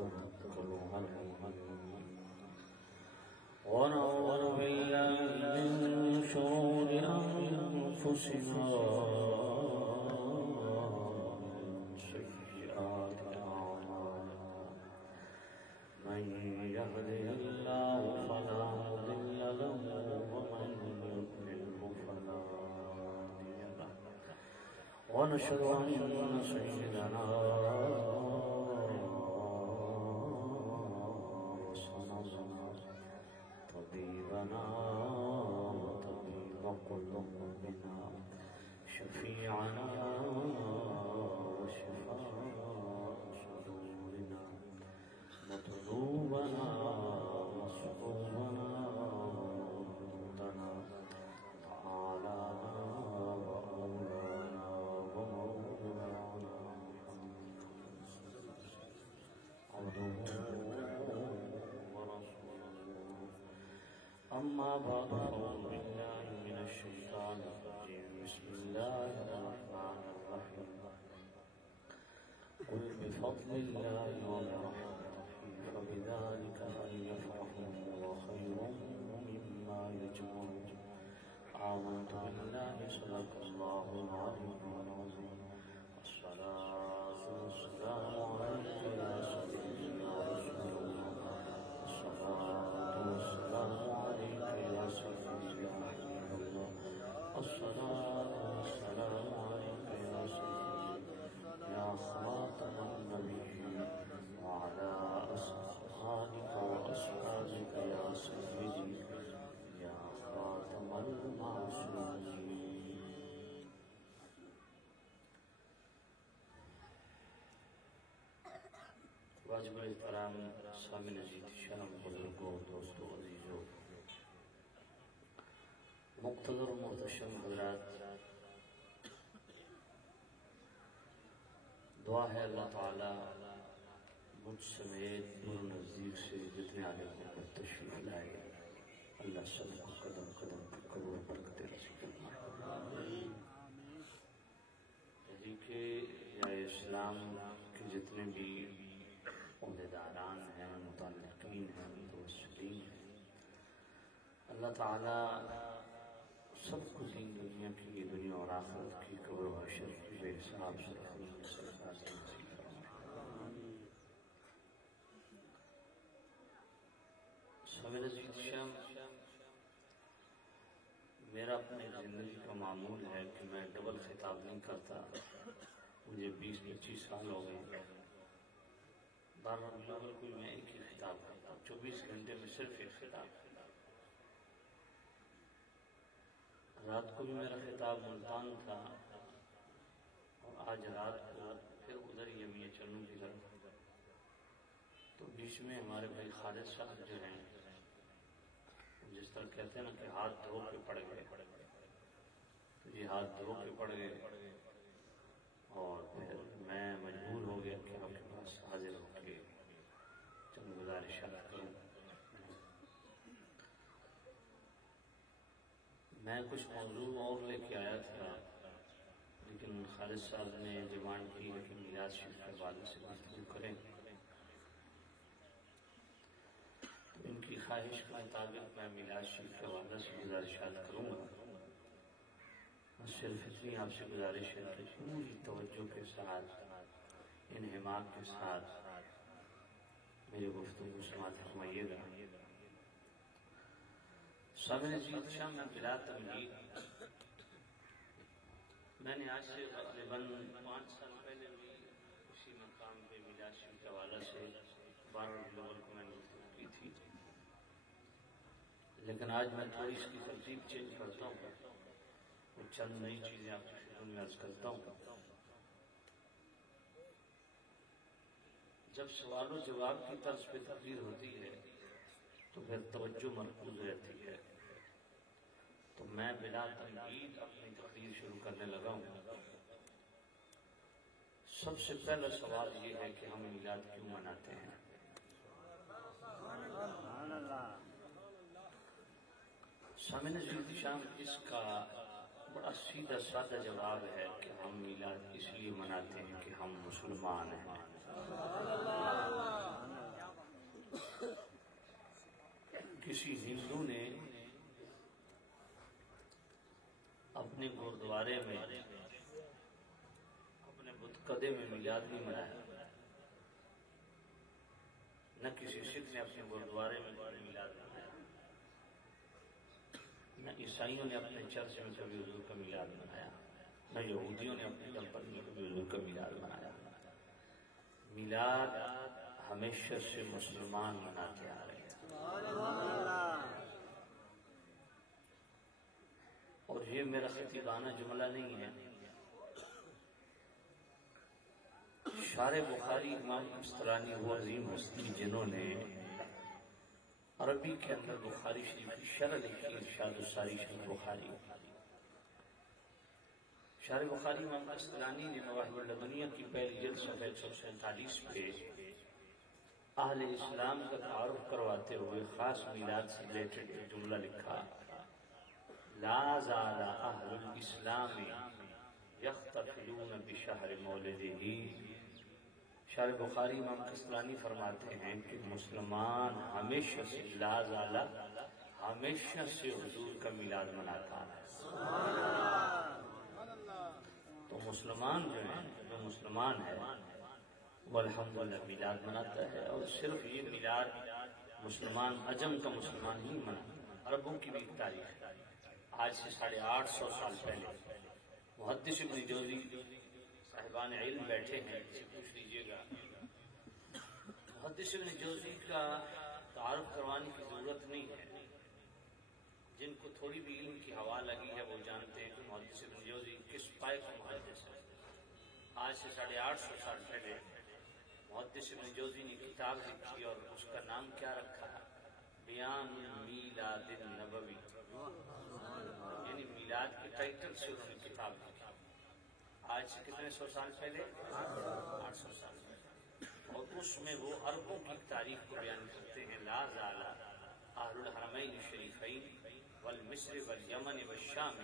ونتوكل عليه ونعوذ بالله من شرور أنفسنا وسيئات أعمالنا من يهده الله فلا مضل له ومن يضلله فلا هادي له ونشهد أن سيدنا طبيبنا وطبيب قلوبنا شفيعنا وشفاء صدورنا مطلوبنا مصحوبنا مردنا تعالانا وأولانا ومولانا عبده أما بعد فأعوذ بالله من الشيطان الرجيم بسم الله الرحمن الرحيم قل بفضل الله وبرحمته فبذلك فليفرحوا هو خير مما يجمعون آمنت بالله صدق الله العلي العظيم الصلاة والسلام عليك يا سيدنا رسول الله الصلاة والسلام عليك يا سيدي يا حبيب الله الصلاة والسلام عليك يا سيدي يا خاتم النبيين وعلى أصحابك وأصحابك يا سيدي يا خاتم المعصومين. واجب احترام سامع نزید شرم بزرگوں دوستوں عزیزوں مقتدر محتشم حضرات، دعا ہے اللہ تعالی مجھ سمیت دور نزدیک سے جتنے آنے کو تشریف لائے اللہ سب کو قدم قدم پر قبول برکت نصیب فرمائے. کہ یا اسلام کے جتنے بھی عہدیداران ہیں، متعلقین ہیں، متوسلین ہیں، اللہ تعالیٰ سب کو دین دنیا کی دنیا اور آخرت کی قبر و حشر کی بے حساب سے سویل عزیز شام، میرا اپنے زندگی کا معمول ہے کہ میں ڈبل خطاب نہیں کرتا. مجھے 20-25 سال ہو گئے. بارہ کوئی میں ایک ہی خطاب کرتا ہوں، 24 گھنٹے میں صرف ایک خطاب. رات کو بھی میرا خطاب ملتان تھا اور آج رات کو پھر ادھر ہی ہم یہ چلوں کی طرف. تو بیچ میں ہمارے بھائی خالد صاحب جو ہیں، جس طرح کہتے ہیں نا کہ ہاتھ دھو کے پڑ گئے، تو یہ ہاتھ دھو کے پڑ گئے اور پھر میں مجبور ہو گیا کہ آپ کے پاس حاضر ہو کے چند گزارشات کروں. میں کچھ موضوع اور لے کے آیا تھا، لیکن خالد صاحب نے ڈیمانڈ کی ہے کہ میراث شریف کے حوالے سے گفتگو کریں. ان کی خواہش کے مطابق میں میراث شریف کے حوالے سے گزارشات کروں گا. صرف اتنی آپ سے گزارش ہے کہ پوری توجہ کے ساتھ، انہماک کے ساتھ میری گفتگو سماعت فرمائیے گا. سامعین عزیز شام، میں بلا تمہید میں نے آج سے تقریباً 5 سال پہلے بھی اسی مقام پہ میراث شریف کے حوالے سے 12 اکتوبر کو میں نے گفتگو کی تھی، لیکن آج میں تھوڑی اس کی ترتیب چینج کرتا ہوں اور چند نئی چیزیں آپ کی خدمت میں عرض کرتا ہوں. جب سوال و جواب کی طرز پہ تقریر ہوتی ہے تو پھر توجہ مرکوز رہتی ہے. تو میں بلا تنقید اپنی تقریر شروع کرنے لگا ہوں. سب سے پہلا سوال یہ ہے کہ ہم میلاد کیوں مناتے ہیں؟ سامعین عزیز شام، اس کا بڑا سیدھا سادہ جواب ہے کہ ہم میلاد اس لیے مناتے ہیں کہ ہم مسلمان ہیں. کسی ہندو نے اپنے گردوارے میں اپنے بت قدے میں میلاد نہیں منایا، نہ کسی سکھ نے اپنے گردوارے میں میلاد منایا، نہ عیسائیوں نے اپنے چرچ میں کبھی حضور کا میلاد منایا، نہ یہودیوں نے اپنے ٹیمپل میں کبھی حضور کا میلاد منایا۔ میلاد ہمیشہ سے مسلمان مناتے آ رہے ہیں، اور یہ میرا خطیبانہ جملہ نہیں ہے، شارح بخاری امام قسطلانی وہ عظیم ہستی جنہوں نے عربی کے اندر بخاری شریف کی شرح لکھی، ارشاد الساری شرح بخاری۔ شارح بخاری امام قسطلانی نے مواہب اللدنیہ کی پہلی جلد صفحہ 147 پہ اہل اسلام کا تعارف کرواتے ہوئے خاص میلاد سے ریلیٹڈ ایک جملہ لکھا، لا زال اہل الاسلام یحتفلون بشہر مولدہ۔ شارح بخاری امام قسطلانی فرماتے ہیں کہ مسلمان ہمیشہ سے لا زال ہمیشہ سے حضور کا میلاد مناتا ہے۔ تو مسلمان جو ہیں، جو مسلمان ہے وہ الحمدللہ میلاد مناتا ہے، اور صرف یہ میلاد مسلمان عجم کا مسلمان نہیں مناتا، عربوں کی بھی ایک تاریخ ہے۔ آج سے 850 سال پہلے محدث ابن جوزی صاحبان علم بیٹھے ہیں، سے پوچھ لیجیے گا، محدث ابن جوزی کا تعارف کروانے کی ضرورت نہیں ہے، جن کو تھوڑی بھی علم کی ہوا لگی ہے وہ جانتے ہیں کہ محدث ابن جوزی کس پائے کا محدث ہے۔ آج سے 850 سال پہلے محدث ابن جوزی نے کتاب لکھی، اور اس کا نام کیا رکھا؟ بیان میلاد النبوی، یعنی میلاد کے ٹائٹل سے انہوں نے کتاب لکھی۔ آج سے کتنے سو سال پہلے؟ 800 سال پہلے، اور اس میں وہ عربوں کی تاریخ کو بیان کرتے ہیں، لا زال اہل الحرمین الشریفین والمصر والیمن والشام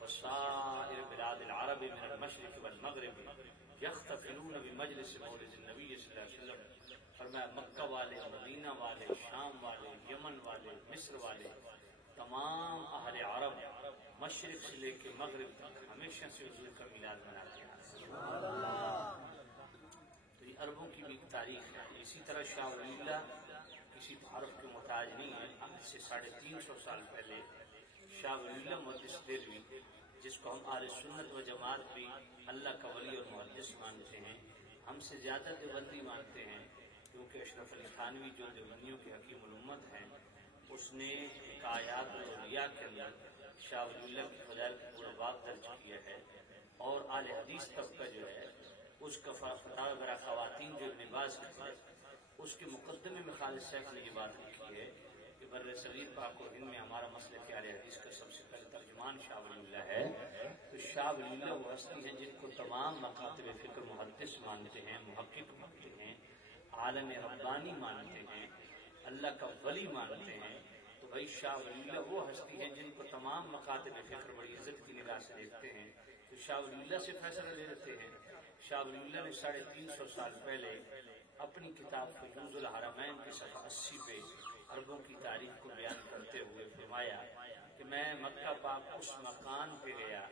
وسائر بلاد العرب من المشرق والمغرب یختفلون بمجلس مولد النبی صلی اللہ علیہ وسلم۔ فرمایا مکہ والے، مدینہ والے، شام والے، یمن والے، مصر والے، تمام اہل عرب مشرق سے لے کے مغرب تک ہمیشہ سے حضور کا میلاد مناتے ہیں۔ تو یہ عربوں کی بھی ایک تاریخ ہے۔ اسی طرح شاہ ولی اللہ کسی عرب کے محتاج نہیں ہے۔ آج سے 350 سال پہلے شاہ ولی اللہ محدث دہلوی، جس کو ہم اہل سنت و جماعت بھی اللہ کا ولی اور محدث مانتے ہیں، ہم سے زیادہ دیوبندی مانتے ہیں، کیونکہ اشرف علی تھانوی جو دیوبندیوں کے حکیم الامت ہیں، اس نے حکایات الاولیاء کے اندر شاہ ولی اللہ کی فضائل کا پورا باب درج کیا ہے، اور اہل حدیث طبقہ جو ہے اس کا فتاوی برا خواتین جو ابن باز کی ہے، اس کے مقدمے میں خالد صاحب نے یہ بات لکھی ہے کہ بر صغیر پاک و ہند میں ہمارا مسلک اہل حدیث کا سب سے پہلے ترجمان شاہ ولی اللہ ہے۔ تو شاہ ولی اللہ وہ ہستی ہیں جن کو تمام مکاتب فکر محدث مانتے ہیں، محقق مانتے ہیں، عالم ربانی مانتے ہیں، اللہ کا ولی مانتے ہیں۔ تو بھائی شاہ ولی اللہ وہ ہستی ہیں جن کو تمام مکاتب فکر بڑی عزت کی نگاہ سے دیکھتے ہیں، تو شاہ ولی اللہ سے فیصلہ لے لیتے ہیں۔ شاہ ولی اللہ نے 350 سال پہلے اپنی کتاب فیوض الحرمین کی صفحہ 80 پہ عربوں کی تاریخ کو بیان کرتے ہوئے فرمایا کہ میں مکہ پاک اس مکان پہ گیا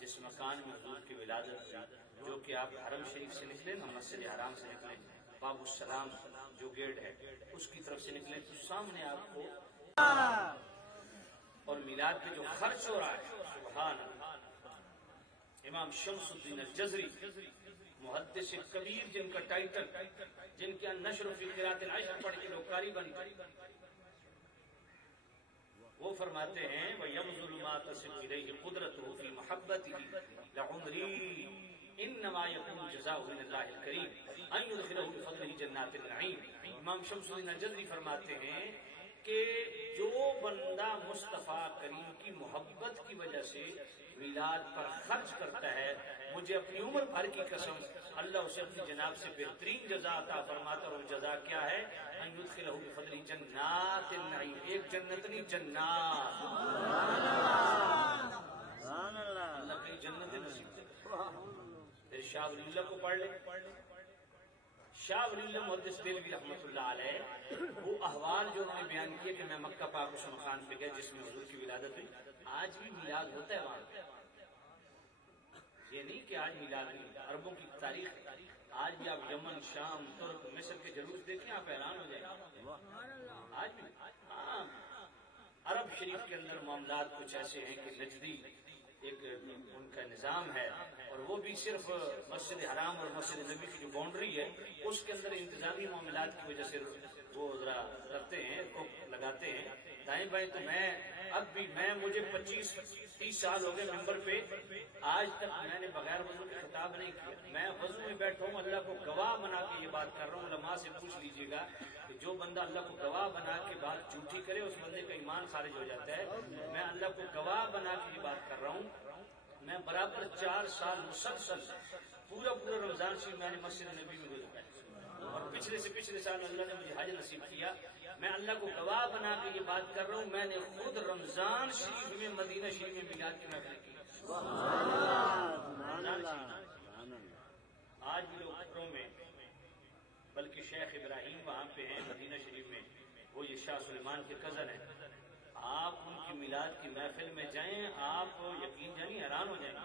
جس مکان میں حضور کی ولادت تھی، جو کہ آپ حرم شریف سے نکلے نا، مسجد حرام سے نکلے، باب السلام جو گیٹ ہے اس کی طرف سے نکلے تو سامنے آپ کو اور میلاد پہ جو خرچ ہو رہا ہے، سبحان اللہ۔ امام شمس الدین الجزری محدث کبیر جن کا ٹائٹل، جن کے نشر فی قراءۃ العشر پڑھ کے لوگ قاری بنتے، وہ فرماتے ہیں وَيَبْذُلُ مَا تَصِلُ إِلَيْهِ قُدْرَتُهُ فِي مَحَبَّتِهِ لَعُمْرِي إِنَّمَا يَكُونُ جَزَاؤُهُ مِنَ اللَّهِ الْكَرِيمِ أَن يُدْخِلَهُ بِفَضْلِهِ جَنَّاتِ النَّعِيمِ۔ امام شمس الدین الجزری فرماتے ہیں کہ جو بندہ مصطفیٰ کریم کی محبت کی وجہ سے میلاد پر خرچ کرتا ہے، مجھے اپنی عمر بھر کی قسم اللہ اسے اپنی جناب سے بہترین جزا عطا فرماتا، اور جزا کیا ہے؟ ان يدخله بفضل جنات النعیم، ایک جنت نہیں جنات، اللہ کی جنت نصیب کرے۔ پھر شاہ ولی اللہ کو پڑھ لیں، شاہ ولی اللہ محدث دہلوی رحمۃ اللہ علیہ وہ احوال جو انہوں نے بیان کیے کہ میں مکہ پاک اس مکان پہ گیا جس میں حضور کی ولادت ہوئی. آج بھی میلاد ہوتا ہے وہاں. یہ نہیں کہ آج میلاد نہیں، عربوں کی تاریخ ہے. آج بھی آپ یمن، شام، ترک، مصر کے جلوس دیکھیں آپ حیران ہو جائیں. آج بھی ہاں عرب شریف کے اندر معاملات کچھ ایسے ہیں کہ نجدی ایک ان کا نظام ہے، اور وہ بھی صرف مسجد حرام اور مسجد نبی کی جو باؤنڈری ہے اس کے اندر انتظامی معاملات کی وجہ سے وہ ذرا کرتے ہیں، لگاتے ہیں دائیں بائیں. تو مجھے 25-30 سال ہو گئے ممبر پہ، آج تک میں نے بغیر وضو کے خطاب نہیں کیا. میں وضو میں بیٹھا ہوں، اللہ کو گواہ بنا کے یہ بات کر رہا ہوں. علماء سے پوچھ لیجئے گا کہ جو بندہ اللہ کو گواہ بنا کے بات جھوٹی کرے اس بندے کا ایمان خارج ہو جاتا ہے. میں اللہ کو گواہ بنا کے یہ بات کر رہا ہوں. میں برابر 4 سال مسلسل پورا رمضان شریف میں نے مسجد نبی میں گزارا، اور پچھلے سے پچھلے سال اللہ نے مجھے حج نصیب کیا. میں اللہ کو گواہ بنا کے یہ بات کر رہا ہوں، میں نے خود رمضان شریف میں مدینہ شریف میں میلاد کی محفل کی. آج بھی لوگ خبروں میں، بلکہ شیخ ابراہیم وہاں پہ ہیں مدینہ شریف میں، وہ یہ شاہ سلیمان کے کزن ہیں. آپ ان کی میلاد کی محفل میں جائیں، آپ یقین جانی حیران ہو جائیں.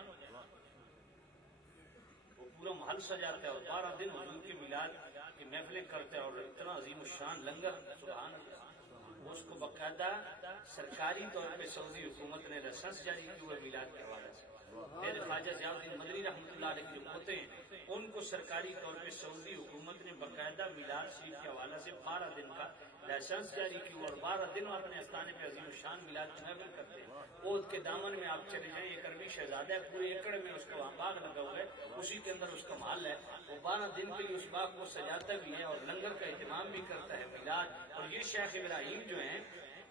وہ پورا محل سجاتا ہے اور 12 دن حضور کی میلاد کی محفلیں کرتا ہے، اور اتنا عظیم الشان لنگر، سبحان اللہ. اس کو باقاعدہ سرکاری طور پہ سعودی حکومت نے لائسنس جاری کی ہوئے میلاد کے حوالے سے. میرے خواجہ ضیاء الدین مدنی رحمۃ اللہ علیہ کے جو ہوتے ہیں ان کو سرکاری طور پہ سعودی حکومت نے باقاعدہ میلاد شریف کے حوالے سے 12 دن کا لائسنس جاری کی، اور 12 دن اپنے استانے پہ عظیم الشان میلاد کی محفل کرتے ہیں. عود کے دامن میں آپ چلے جائیں، ایک عربی شہزادہ ہے، پورے ایکڑ میں اس کا وہاں باغ لگا ہوا ہے، اسی کے اندر اس کا محل ہے. وہ 12 دن کے لیے اس باغ کو سجاتا بھی ہے اور لنگر کا اہتمام بھی کرتا ہے میلاد. اور یہ شیخ ابراہیم جو ہیں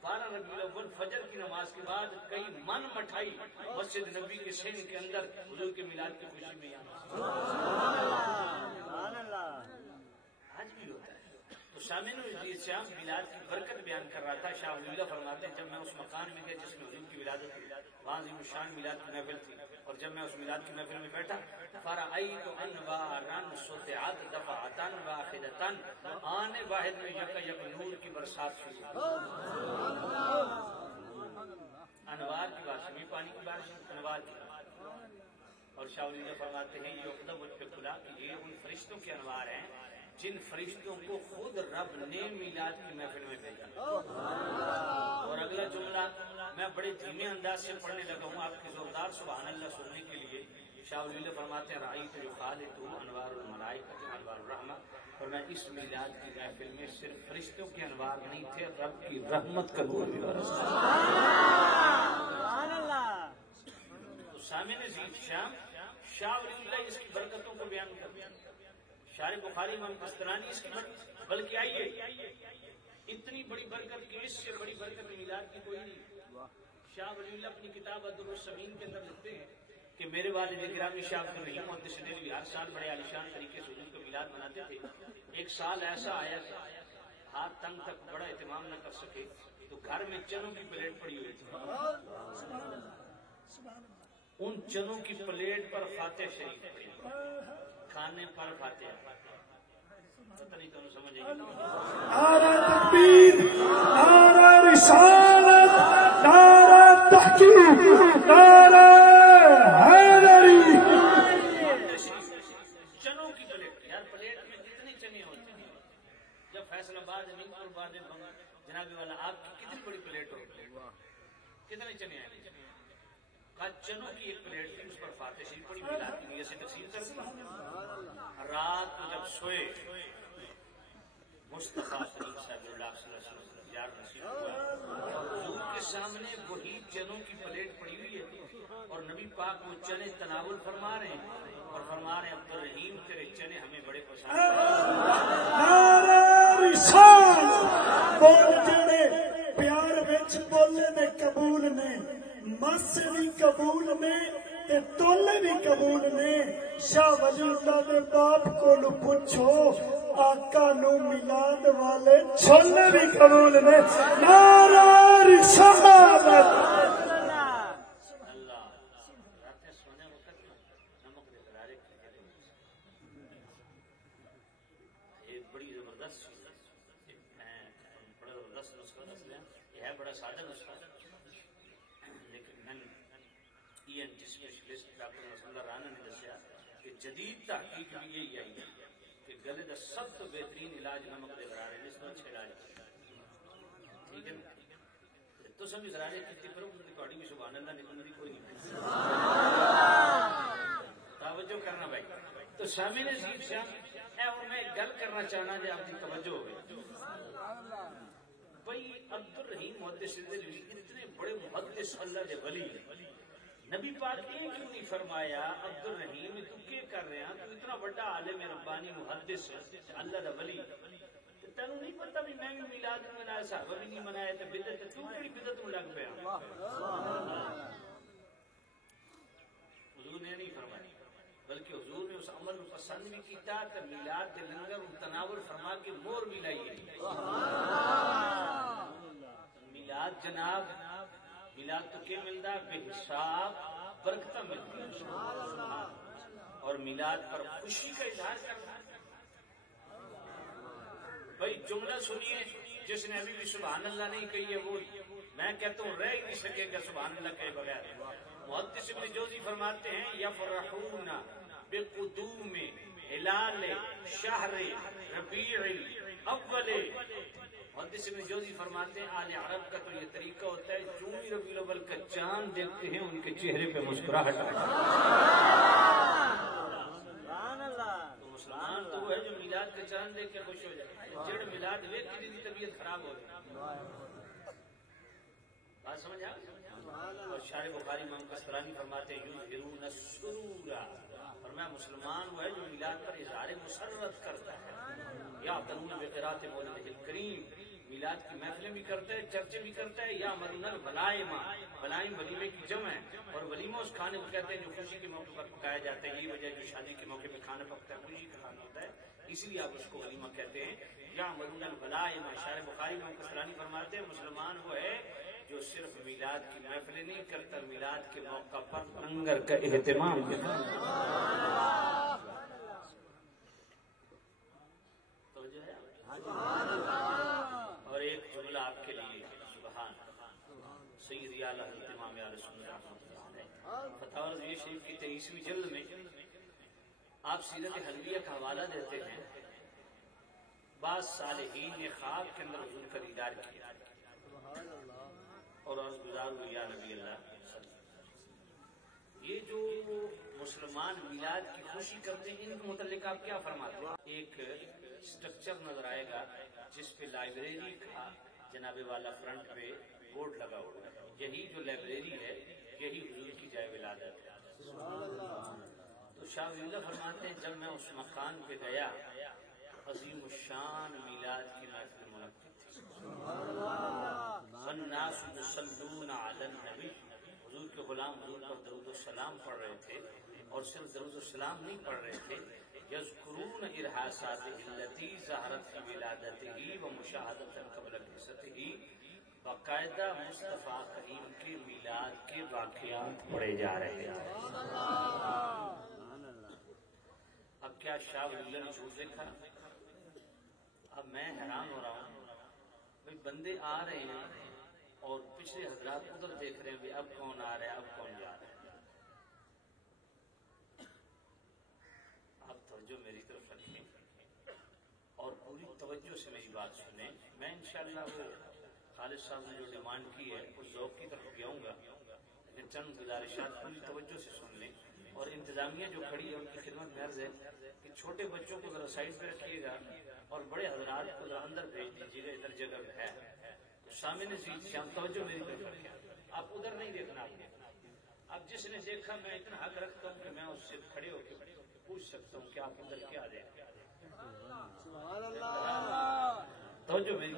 12 ربیع الاول فجر کی نماز کے بعد کئی من مٹھائی مسجد نبی کے سین کے اندر حضور کے میلاد کی خوشی میں آج بھی ہوتا ہے. تو سامعین شام میلاد کی برکت بیان کر رہا تھا. شاہ ولی اللہ فرماتے ہیں جب میں اس مکان میں گیا جس میں حضور کی ولادت ہوئی، وہاں عظیم الشان میلاد کی محفل تھی، اور جب میں اس میلاد کی محفل میں بیٹھا فرأیت انوارا سطعت دفعۃ واحدۃ، آن واحد میں یک نور کی برسات شروع. انوار کی بارش، میں پانی کی بارش، انوار کی بارش. اور شاہ ولی اللہ فرماتے ہیں یہ عقدہ مجھ پہ کھلا کہ یہ ان فرشتوں کے انوار ہیں جن فرشتوں کو خود رب نے میلاد کی محفل میں بھیجا. اور اگلا جملہ میں بڑے دھیمے انداز سے پڑھنے لگا ہوں آپ کے زوردار سبحان اللہ سننے کے لیے. شاہ ولی اللہ فرماتے ہیں رأیت یخالط انوار الملائکۃ انوار الرحمہ، اور میں اس میلاد کی محفل میں صرف فرشتوں کے انوار نہیں تھے، رب کی رحمت کا نور بھی ہو رہا. تو سامعین عزیز شاہ ولی اللہ اس کی برکتوں کو بیان کرتے ہیں. شارح بخاری امام قسطلانی اس کی بلکہ آئیے اتنی بڑی برکت کی، اس سے بڑی برکت میلاد کی کوئی نہیں. شاہ ولی اللہ اپنی کتاب ادر السمین کے اندر لکھتے ہیں کہ میرے والد گرامی شاہ عبد الرحیم محدث دہلوی ہر سال بڑے عالیشان طریقے سے حضور کا میلاد مناتے تھے. ایک سال ایسا آیا کہ ہاتھ تنگ تک بڑا اہتمام نہ کر سکے تو گھر میں چنوں کی پلیٹ پڑی ہوئی تھی. ان چنوں کی پلیٹ پر فاتح شریف پڑی، کھانے پر فاتح. پتہ نہیں تمہیں سمجھ آئے گی. نعرہ تکبیر، نعرہ رسالت، نعرہ تحقیق، نعرہ حیدری. چنوں کی پلیٹ، یار پلیٹ میں کتنی چنے ہوتے ہیں؟ جب فیصل آباد جناب والا آپ کی کتنی بڑی پلیٹ ہوتی ہے، کتنے چنے آئیں گے؟ چنوں کی ایک پلیٹ تھی، اس پر فاتح شریف پڑی میلاد کی نیت سے تقسیم کر دی. رات کو جب سوئے مصطفیٰ کریم صلی اللہ علیہ وسلم یار نصیب ہوا، حضور کے سامنے وہی چنوں کی پلیٹ پڑی ہوئی ہے اور نبی پاک وہ چنے تناول فرما رہے ہیں اور فرما رہے ہیں عبد الرحیم تیرے چنے ہمیں بڑے پسند ہیں. پیار وچ بولے نے قبول نے، ماسے بھی قبول نے تے تولے بھی قبول نے. شاہ ولی اللہ دے باپ کو پوچھو آقا نو میلاد والے چھولے بھی قبول نے. نعرہ رسالت. بڑی زبردست چیز میں بڑا زبردست نسخہ دس دیا. یہ ہے بڑا سادہ نسخہ لیکن میں ای این ٹی اسپیشلسٹ ڈاکٹر نصر اللہ رانا نے دسیا کہ جدید تحقیق بھی یہی آئی ہے کہ گلے کا سب تو بہترین علاج نمک دے غرارے جس کو اچھے علاج ٹھیک ہے نا. تو سب غرارے کی کرو تھوڑی بھی سبحان اللہ نکلنے کی کوئی نہیں. توجہ کرنا بھائی. تو سامع نصیر صاحب میں گل کرنا چاہنا جی آپ کی توجہ ہوگی بھائی عبد الرحیم محدث اتنے بڑے محدث اللہ دے ولی نبی پاک یہ کیوں نہیں فرمایا عبد الرحیم تو کیا کر رہے ہیں تو اتنا بڑا عالم ربانی محدث اللہ دا ولی تینوں نہیں پتا بھی میں بھی میلاد نہیں منایا صحابہ بھی نہیں منایا تو بدعت تو کیڑی بدعت میں لگ پیا. حضور نے نہیں فرمایا بلکہ حضور نے اس عمل کو پسند بھی کیتا کہ میلاد کے لنگر تناول فرما کے مور بھی لائی ہے. میلاد جناب میلاد تو کیا ملتا بے حساب برکتہ ملتی اور میلاد پر خوشی کا اظہار کرنا. بھائی جملہ سنیے جس نے ابھی بھی سبحان اللہ نہیں کہی ہے وہ میں کہتا ہوں رہ ہی نہیں سکے گا سبحان اللہ کہے بغیر. محدث ابن جوزی فرماتے ہیں یفرحون بقدوم ہلال شہر ربیع الاول. محدث ابن جوزی فرماتے ہیں اہل عرب کا تو یہ طریقہ ہوتا ہے جو ہی ربیع الاول کا چاند دیکھتے ہیں ان کے چہرے پہ مسکراہٹ آتی ہے. تو مسلمان تو وہ ہے جو میلاد کا چاند دیکھ کے خوش ہو جائے. جڑ میلاد دیکھ کے جن کی طبیعت خراب ہو گئی. بات سمجھ آ. اور شارح بخاری امام قسطلانی فرماتے ہیں یظہرون السرور فرمایا مسلمان وہ ہے جو میلاد پر اظہار مسرت کرتا ہے. یا تنون بقراءت مولد الکریم میلاد کی محفلیں بھی کرتا ہے چرچے بھی کرتا ہے. یا مرن الولائم ولائم ولیمے کی جمع ہے اور ولیمہ اس کھانے کو کہتے ہیں جو خوشی کے موقع پر پکایا جاتا ہے. یہی وجہ جو شادی کے موقع پہ کھانا پکتا ہے خوشی کا کھانا ہوتا ہے اس لیے آپ اس کو ولیمہ کہتے ہیں. یا مرن الولائم شارح بخاری امام قسطلانی فرماتے ہیں مسلمان وہ ہے جو صرف میلاد کی محفلیں نہیں کرتا میلاد کے موقع پر لنگر کا اہتمام کرتا تو جو ہے. اور ایک جملہ آپ کے لیے سبحان سید اعلی حضرت امام اہل سنت فتاوی رضویہ شریف کی 23ویں جلد میں آپ سیرت حلویہ کا حوالہ دیتے ہیں. بعض صالحین نے خواب کے اندر حضور کا دیدار کیا اور عرض گزار ہوئے یا نبی اللہ. یہ جو مسلمان میلاد کی خوشی کرتے ہیں ان کے متعلق آپ کیا فرماتے ہیں؟ ایک اسٹرکچر نظر آئے گا جس پہ لائبریری کا جناب والا فرنٹ پہ بورڈ لگا ہوا ہے. یہی جو لائبریری ہے یہی حضور کی جائے ولادت ہے. تو شاہ ولی اللہ فرماتے ہیں جب میں اس مکان پہ گیا عظیم الشان میلاد کی محفل منعقد تھی. الناس یصلون علی النبی حضور کے غلام حضور پر درود السلام پڑھ رہے تھے اور صرف درود السلام نہیں پڑھ رہے تھے یذکرون ارحاساتہ التی ظہرت فی ولادتہ و مشاہدۃ قبل بعثتہ. باقاعدہ مصطفیٰ کریم کے میلاد کے واقعات پڑھے جا رہے ہیں. اب کیا شاہ ولی اللہ نے جھوٹ دیکھا؟ اب میں حیران ہو رہا ہوں بھائی بندے آ رہے ہیں اور پچھلے حضرات ادھر دیکھ رہے ہیں بھی اب کون آ رہا ہے اب کون جا رہا ہے. اب توجہ میری طرف رکھیں اور پوری توجہ سے میری بات سنیں. میں انشاءاللہ وہ خالد صاحب نے جو ڈیمانڈ کی ہے اس ذوق کی طرف جاؤں گا لیکن چند گزارشات پوری توجہ سے سن لیں. اور انتظامیہ جو کھڑی ہے ان کی خدمت میں عرض ہے کہ چھوٹے بچوں کو ذرا سائڈ پہ رکھیے گا اور بڑے حضرات کو ذرا اندر بھیج دیجیے گا ادھر جگہ ہے. سامنے شام توجہ میری طرف رکھیں. آپ ادھر نہیں دیکھنا. اب جس نے دیکھا میں اتنا حق رکھتا ہوں کہ میں اس سے کھڑے ہو کے پوچھ سکتا ہوں کہ آپ ادھر کیا دیں. توجہ میری.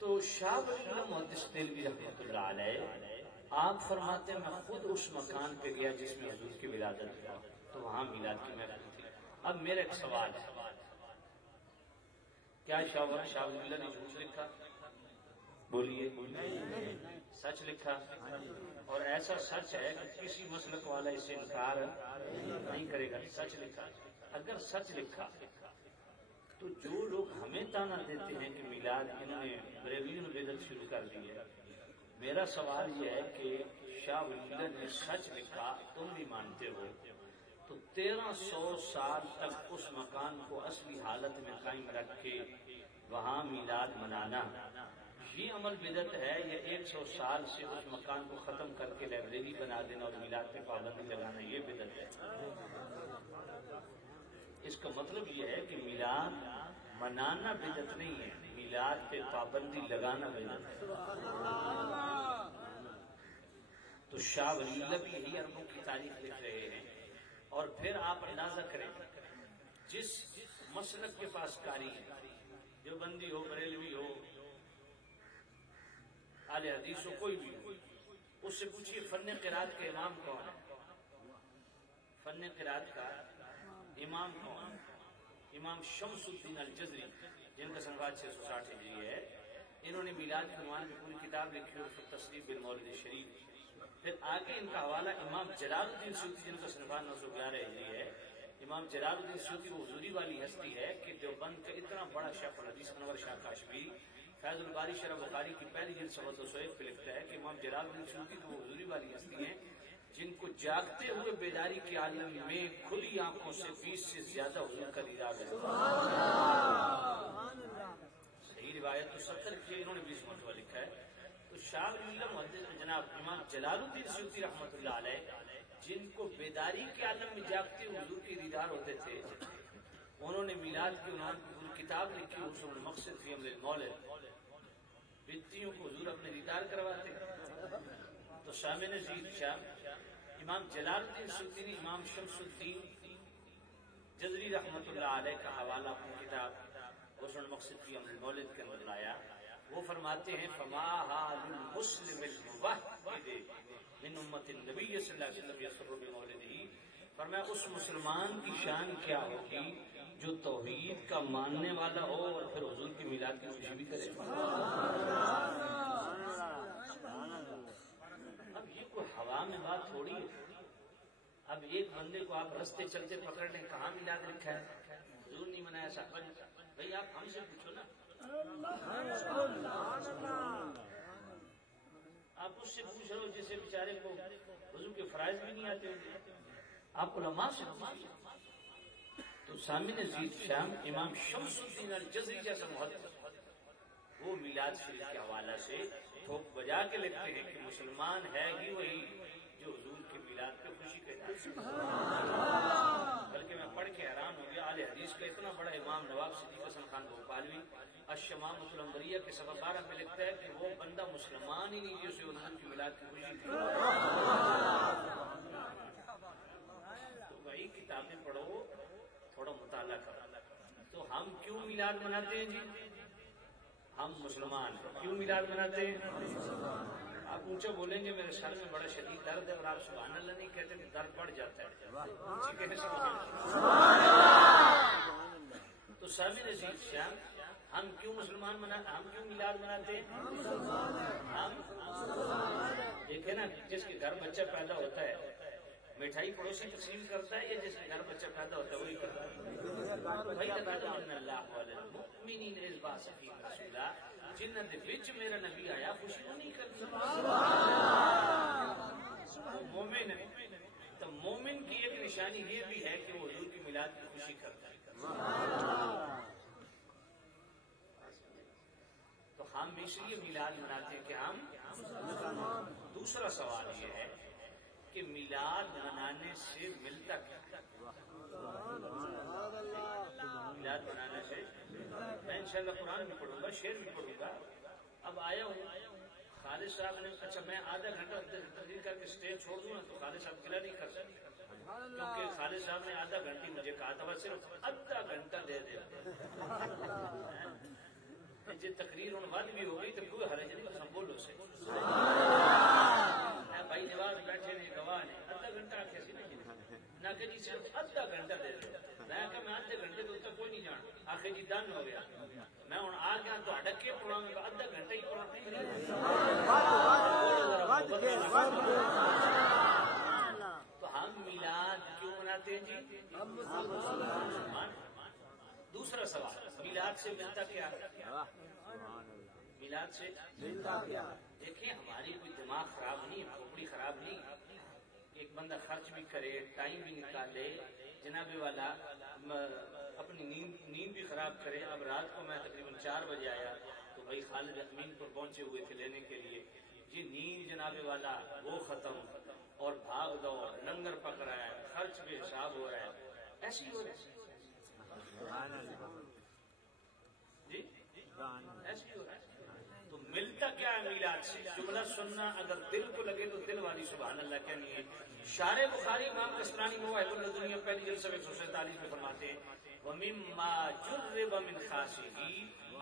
تو شاہ ولی اللہ محدث دہلوی رحمۃ اللہ علیہ آپ فرماتے ہیں میں خود اس مکان پہ گیا جس میں حضور کی ولادت ہوا تو وہاں میلاد کی محفل تھی. اب میرا ایک سوال ہے کیا شاہ ولی اللہ نے جھوٹ لکھا؟ بولیے سچ لکھا. اور ایسا سچ ہے کہ کسی مسلک والا اس سے انکار نہیں کرے گا. سچ لکھا. اگر سچ لکھا تو جو لوگ ہمیں تانا دیتے ہیں کہ میلاد انہوں نے بریلویوں نے بدعت شروع کر دی ہے، میرا سوال یہ ہے کہ شاہ ولی اللہ نے سچ لکھا، تم بھی مانتے ہو، تو 1300 سال تک اس مکان کو اصلی حالت میں قائم رکھ کے وہاں میلاد منانا یہ عمل بدعت ہے، یا 100 سال سے اس مکان کو ختم کر کے لائبریری بنا دینا اور میلاد پہ پابندی لگانا یہ بدعت ہے؟ اس کا مطلب یہ ہے کہ میلاد منانا بدعت نہیں ہے، میلاد پہ پابندی لگانا بدعت ہے۔ تو شاہ ولی اللہ بھی یہی عربوں کی تاریخ لکھ رہے ہیں، اور پھر آپ اندازہ کریں جس مسلک کے پاس کاری ہے، جو بندی ہو، بریلوی ہو، اہل حدیث ہو، کوئی بھی ہو، اس سے پوچھئے فن قرات کا امام کون ہے؟ فن قرات کا امام کون؟ امام شمس الدین الجزری، جن کا سنوات 660 ہجری ہے۔ انہوں نے میلاد کے عنوان میں پوری کتاب لکھی اور تصریف بالمولد شریف۔ پھر آگے ان کا حوالہ امام جلال الدین سیوطی، جن کا سنوات 911 ہجری ہے۔ امام جلال الدین سیوطی وہ حضوری والی ہستی ہے کہ دیوبند کا اتنا بڑا شیخ الحدیث انور شاہ کاشمیری فیض الباری شرح بخاری کی پہلی جلد صفحہ 201 پہ لکھتا ہے کہ امام جلال الدین سیوطی تو وہ حضوری والی ہستی ہیں جن کو جاگتے ہوئے بیداری کے عالم میں کھلی آنکھوں سے 20 سے زیادہ حضور کا دیدار ہے۔ صحیح روایت تو 70 کی، انہوں نے 20 مرتبہ لکھا ہے۔ تو شاہ ولی اللہ محدث جناب امام جلال الدین سیوطی رحمۃ اللہ علیہ، جن کو بیداری کے عالم میں جاگتے ہوئے حضور کے دیدار ہوتے تھے، انہوں نے میلاد کے عنوان پر پوری کتاب لکھی، حسن المقصد فی امر المولد۔ بدعتیوں کو حضور اپنے دیدار کرواتے۔ تو سامع نزید شاہ امام جلال الدین سیوطی نے امام شمس الدین جزری رحمۃ اللہ علیہ کا حوالہ اپنی کتاب حسن المقصد فی امر المولد کے اندر لایا۔ وہ فرماتے ہیں فما حال المسلم الموحد من امت النبی صلی اللہ علیہ وسلم یسر بمولدہ، فرمایا اس مسلمان کی شان کیا ہوگی جو توحید کا ماننے والا ہو اور پھر حضور کی میلاد کی خوشی بھی کرے۔ اب یہ کوئی ہوا میں بات تھوڑی ہے۔ اب ایک بندے کو آپ رستے چلتے پکڑ لیں، کہاں میلاد لکھا ہے؟ حضور نہیں منایا صاحب، بھائی آپ ہم سے پوچھو نا، آپ اس سے پوچھ رہے ہو جسے بیچارے کو حضور کے فرائض بھی نہیں آتے ہوتے، آپ علماء سے پوچھو۔ تو سامع نزید شام امام شمس الدین الجزری جیسا محدث وہ میلاد شریف کے حوالہ سے ٹھوک بجا کے لکھتے ہیں کہ مسلمان ہے ہی وہی جو حضور کے میلاد پہ خوشی کرتا ہے۔ بلکہ میں پڑھ کے حیران ہو گیا، اہل حدیث کا اتنا بڑا امام نواب صدیق حسن خان بھوپالوی الشمامۃ الانبریہ کے صفحہ 12 میں لکھتا ہے کہ وہ بندہ مسلمان ہی نہیں جسے حضور کی میلاد کی خوشی تھی۔ تو وہی کتابیں پڑھو، تھوڑا مطالعہ کرو۔ تو ہم کیوں میلاد مناتے ہیں جی؟ ہم مسلمان کیوں میلاد مناتے ہیں؟ آپ اونچا بولیں گے میرے سر میں بڑا شدید درد ہے، اور آپ سبحان اللہ نہیں کہتے تو درد بڑھ جاتا ہے۔ تو سامع نزید شاہ ہم کیوں ہم کیوں میلاد مناتے ہیں؟ ہم دیکھیں نا، جس کے گھر بچہ پیدا ہوتا ہے مٹھائی پڑوسی تقسیم کرتا ہے، یا جس کے گھر بچہ پیدا ہوتا ہے وہی کرتا ہے؟ جنت وچ میرا نبی آیا، خوشی نہیں کرتا مومن ہے۔ تو مومن کی ایک نشانی یہ بھی ہے کہ وہ حضور کی میلاد کی خوشی کرتا ہے۔ تو ہم اس لیے میلاد مناتے ہیں کہ ہم۔ دوسرا سوال یہ ہے کہ میلاد منانے سے ملتا کیا؟ میلاد منانے سے میں انشاءاللہ قرآن بھی پڑھوں گا، شعر بھی پڑھوں گا۔ اب آیا ہوں، خالد صاحب نے اچھا میں آدھا گھنٹہ تقریر کر کے اسٹیج چھوڑ دوں نا تو خالد صاحب گلا نہیں کر سکتے، کیونکہ خالد صاحب نے آدھا گھنٹے مجھے کہا تھا، بس صرف آدھا گھنٹہ دے دے۔ جی تقریر ہوں ود بھی ہو گئی تو کوئی حرج نہیں، بس ہم بولو سے بھائی نواز بیٹھے نے گواہ نے آدھا گھنٹہ آخیا سی نہ کہ جی صرف آدھا گھنٹہ دے دے۔ میں کہا میں آدھے گھنٹے تو تک کوئی نہیں جان، آخر جی ڈن ہو گیا، میں ہوں آ گیا تو ڈکے پڑھا گا، آدھا گھنٹہ ہی پڑھا۔ تو ہم میلاد کیوں مناتے ہیں جی؟ دوسرا سوال میلاد سے ملتا کیا؟ میلاد سے ملتا کیا؟ دیکھیں ہماری کوئی دماغ خراب نہیں، کھوپڑی خراب نہیں، ایک بندہ خرچ بھی کرے، ٹائم بھی نکالے، جناب والا اپنی نیند بھی خراب کرے. اب رات کو میں تقریباً 4 بجے آیا تو بھائی خالد امین پر پہنچے ہوئے تھے لینے کے لیے. یہ نیند جناب والا وہ ختم اور بھاگ دو، لنگر پک رہا ہے، خرچ بے حساب ہو رہا ہے، ایسی ہو رہا ہے جی، ایسی ہو رہا ہے. تو ملتا کیا ہے میلاد سے؟ جملہ سننا اگر دل کو لگے تو دل والی سبحان اللہ کہنی ہے. شارح بخاری امام قسطلانی مواہب الدنیا پہلی جلد 147 میں فرماتے ہیں وَمِمَّا جُرِّبَ مِنْ خَاسِهِ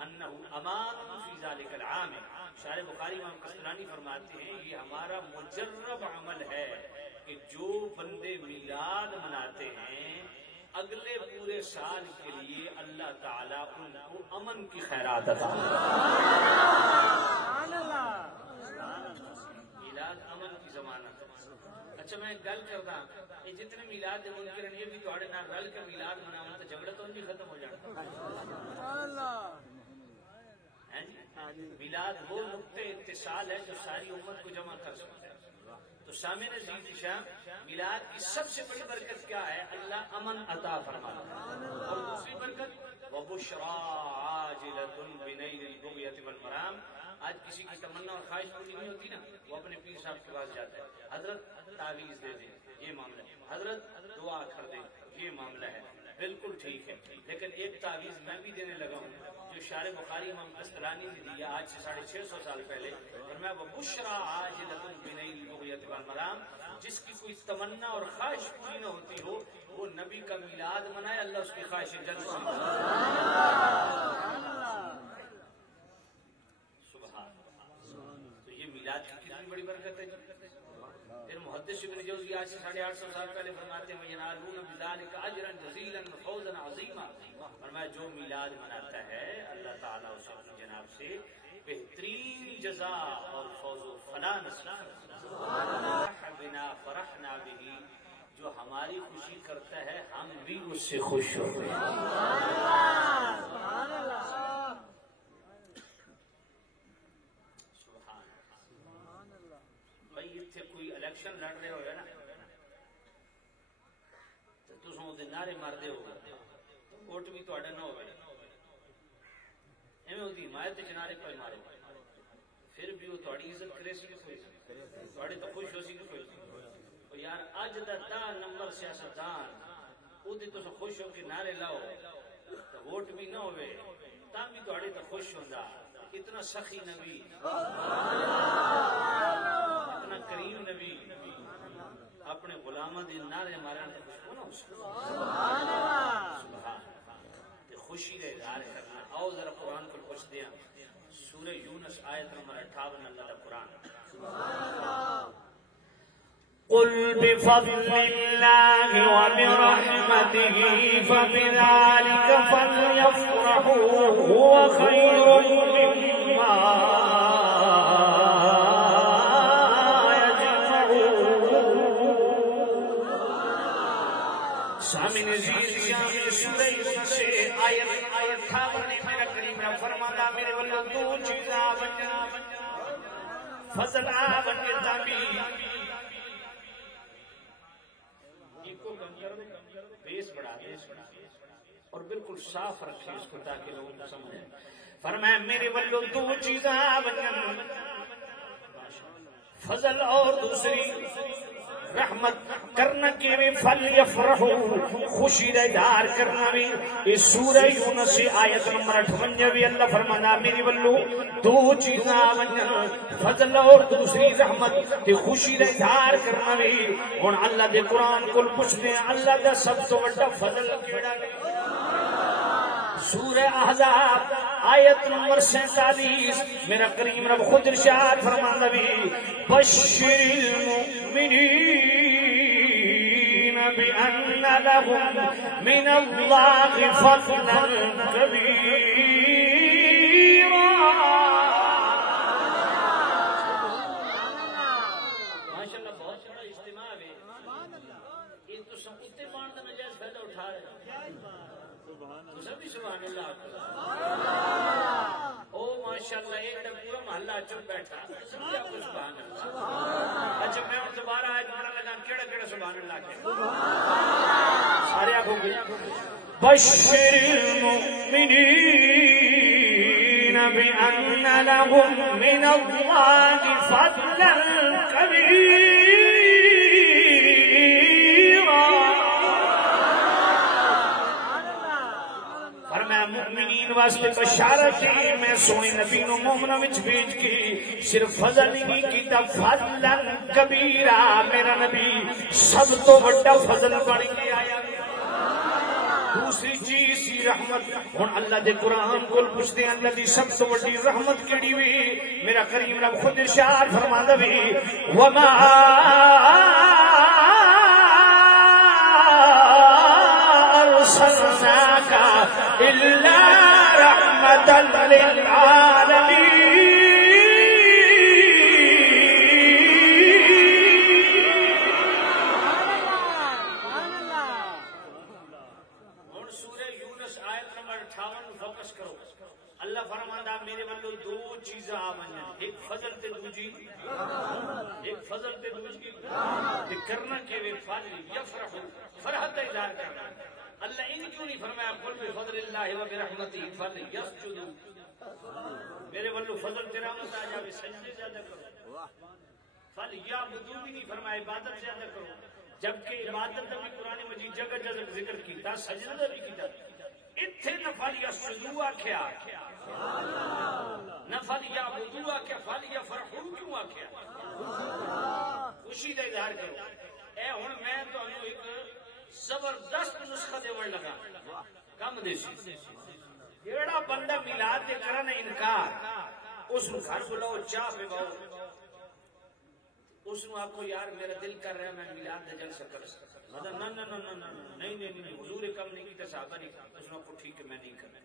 أَنَّهُ أَمَانٌ فِي ذَلِكَ الْعَامِ. شارح بخاری امام قسطلانی فرماتے ہیں یہ ہمارا مجرب عمل ہے کہ جو بندے میلاد مناتے ہیں اگلے پورے سال کے لیے اللہ تعالیٰ ان کو امن کی خیرات عطا میلاد امن کی ضمانت. اچھا میں گل کرتا یہ جتنے میلاد منکر ہیں یہ بھی تھوڑے نال رل کے میلاد مناؤں تو جھگڑا تو نہیں ختم ہو جانا. میلاد وہ نقطۂ اتصال ہے جو ساری امت کو جمع کر سکتا ہے. تو سامعین عزیز شاہ میلاد کی سب سے بڑی برکت کیا ہے؟ اللہ امن عطا فرماتا ہے. اور دوسری برکت وَبُشْرَىٰ عَاجِلَةٌ بِنَيْلِ الْبُغْيَةِ وَالْمَرَامِ. آج کسی کی تمنا اور خواہش پوری نہیں ہوتی نا، وہ اپنے پیر صاحب کے پاس جاتا ہے، حضرت تعویذ دے دیں، یہ معاملہ ہے، حضرت دعا کر دیں، یہ معاملہ ہے. بالکل ٹھیک ہے، لیکن ایک تعویذ میں بھی دینے لگا ہوں جو شارح بخاری امام قسطلانی نے دیا آج سے 650 سال پہلے، اور میں وَبُشْرَىٰ عَاجِلَةٌ بِنَيْلِ الْبُغْيَةِ وَالْمَرَامِ. جس کی کوئی تمنا اور خواہش پوری نہ ہوتی ہو وہ نبی کا میلاد منائے، اللہ اس کی خواہش جلد سبحان. تو یہ میلاد کی کتنی بڑی برکت ہے. پھر محدث ابن جوزی آج سے 850 سال پہلے فرماتے ہیں وَيَنَالُونَ بِذَلِكَ أَجْرًا جَزِيلًا وَفَوْزًا عَظِيمًا. فرمایا جو میلاد مناتا ہے اللہ تعالیٰ اسے اپنی جناب سے بہترین جزا اور فوز و فلاح نصیب کرتا ہے. بنا فرحنا به، جو ہماری خوشی کرتا ہے ہم بھی اس سے خوش ہوتے ہیں. بھائی اتنے کوئی الیکشن لڑ رہے ہوئے نا تو تم نعرے مارتے ہو ووٹ بھی تھوڑا نہ ہوئے ایویں ہوتی حمایت نعرے پہ مارے پھر بھی وہ تھوڑی عزت کرے سی کوئی تھوڑی تو خوش ہو سی کوئی یار اج دا تا نمبر سیاستدان وہ تو خوش ہو کے نعرے لاؤ تو ووٹ بھی نہ ہوئے تا بھی تھوڑے تو خوش ہوندا. اتنا سخی نبی، اتنا کریم نبی اپنے غلاماں دے نعرے مارن تے خوش ہونا سبحان اللہ. خوشی کا اظہار کرنا. آؤ ذرا قرآن کو پوچھتے ہیں سورہ یونس آیت نمبر 58 اللہ کا قرآن. قل بفضل الله وبرحمته فبذلك فليفرحوا هو خير مما يجمعون. سامعین عزیز سورہ یونس سے آیت 58 میں میرا کریم رب فرماتا میرے والو دو چیزاں بن فضل بن تعبیر بیس بڑھا اور بالکل صاف رکھے اس کو تاکہ لوگوں کو سمجھیں. فرمایا میرے والو دو چیزاں بنن فضل اور دوسری رحمت کرنا کے بھی فل یفرحوا خوشی کا اظہار کرنا بھی. اس سورہ یونس آیت نمبر 58 بھی اللہ فرمانا میری والو دو چیزاں بنن فضل اور دوسری رحمت تے خوشی کا اظہار کرنا بھی. ہن اللہ دے قرآن کو پوچھتے ہیں اللہ دا سب تو بڑا فضل کیڑا ہے؟ سورہ احزاب آیت نمبر 47 میرا کریم رب خود ارشاد فرماتا بھی بشر المؤمنین بأن لهم من اللہ فضلا کبیرا. ماشاءاللہ بہت بڑا اجتماع ہے. یہ تو سب کتے پان کا نجائز فائدہ اٹھا رہے ہیں. تو سبھی سبحان اللہ او ماشاءاللہ ایک دم پورا محلہ چپ بیٹھا سمجھا کو سبحان اللہ اچھا میں ان دوبارہ آیت پڑھنے لگا کیڑا کیڑا سبحان اللہ کے سارے آنکھوں گے بشر المؤمنین بأن لهم من اللہ فضلا کبیرا فرمایا مومنین واسطے بشارت ہے میں سونے نبی نو مومناں وچ بھیج کے صرف فضل نہیں کیتا فضلا کبیرا میرا نبی سب تو بڑا فضل بن کے آیا دوسری چیز سی رحمت ہن اللہ دے قرآن کول پوچھتے ہیں اللہ دی سب تو بڑی رحمت کیڑی ہوئی میرا کریم رب خود ارشاد فرماندا وی وما ارسلناک الا رحمتا للعالمین اللہ فرماندا میرے ولو دو چیزاں آویں ایک فضل تے دوجی ایک فضل تے دوجی تے کرنا کہ وہ فضل یفرح فرحت کا اظہار کرنا اللہ ان کیوں نہیں فرمایا قل بفضل اللہ و برحمتہ فلیسجدوا میرے ولو فضل تے رحمت آ جاوے سجدے زیادہ کرو فلیعبدوا بھی نہیں فرمایا عبادت زیادہ کرو جبکہ عبادت کا بھی قرآن مجید جگہ جگہ ذکر کیتا سجدہ بھی کیتا اتھے نفل یسجدوا آکھیا نفل یعبدوا آکھیا فل یفرحوا کیوں آکھیا خوشی کا اظہار کرو اے ہن میں تانوں ایک زبردست نسخہ دیون لگا کم دیسی جیڑا بندہ میلاد دے کرن انکار اس نو گھر بلاؤ چاہ پواؤ اس نو آکھو یار میرا دل کر رہا ہے میں میلاد دے جلسہ کر مطلب نہیں حضور کم نہیں کیتا صحابہ نہیں اس نو آکھو ٹھیک ہے میں نہیں کرنا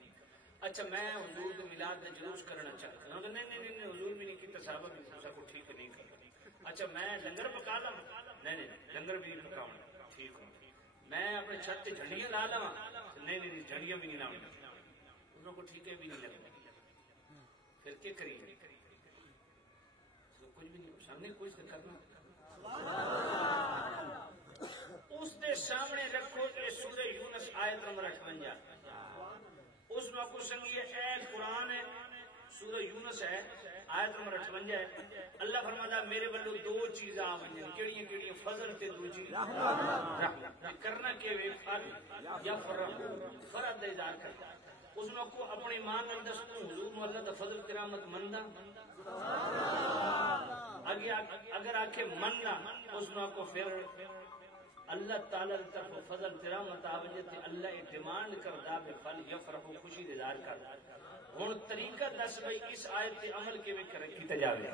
اچھا میں حضور دے میلاد دے جلوس کرنا چاہتا ہوں نہیں حضور بھی نہیں کیتا صحابہ بھی اس کو ٹھیک ہے نہیں کرنا اچھا میں لنگر پکا لوں نہیں لنگر بھی نہیں پکاؤں ٹھیک ہوں میں اپنے چھت تے جھنڈیاں لا لواں نہیں جھنڈیاں بھی نہیں لاؤں اس کو ٹھیک ہے بھی نہیں لگتا پھر کیا کریے کچھ بھی نہیں سامنے کچھ کرنا اس دے سامنے رکھو کہ سورہ یونس آیت نمبر 58 اس میں آپ کو سنگیے اے قرآن ہے سورہ یونس ہے آیت نمبر 58 ہے اللہ فرماتا میرے ولو دو چیزاں آویں کیڑیاں کیڑیاں فضل تے دوجی رحمت کرنا کہ وے فر یا فرض دا اظہار کرتا اس میں کو اپنی ایمان نال دسوں حضور نو اللہ دا فضل کرامت مندا اگر آکھے مننا اس میں کو پھر اللہ تعالی کی طرف فضل کرامت آوے تے اللہ ڈیمانڈ کردا بے فل یفرح خوشی دے اظہار کردا ہن طریقہ دس بھائی اس آیت تے عمل کیویں کیتا جاوے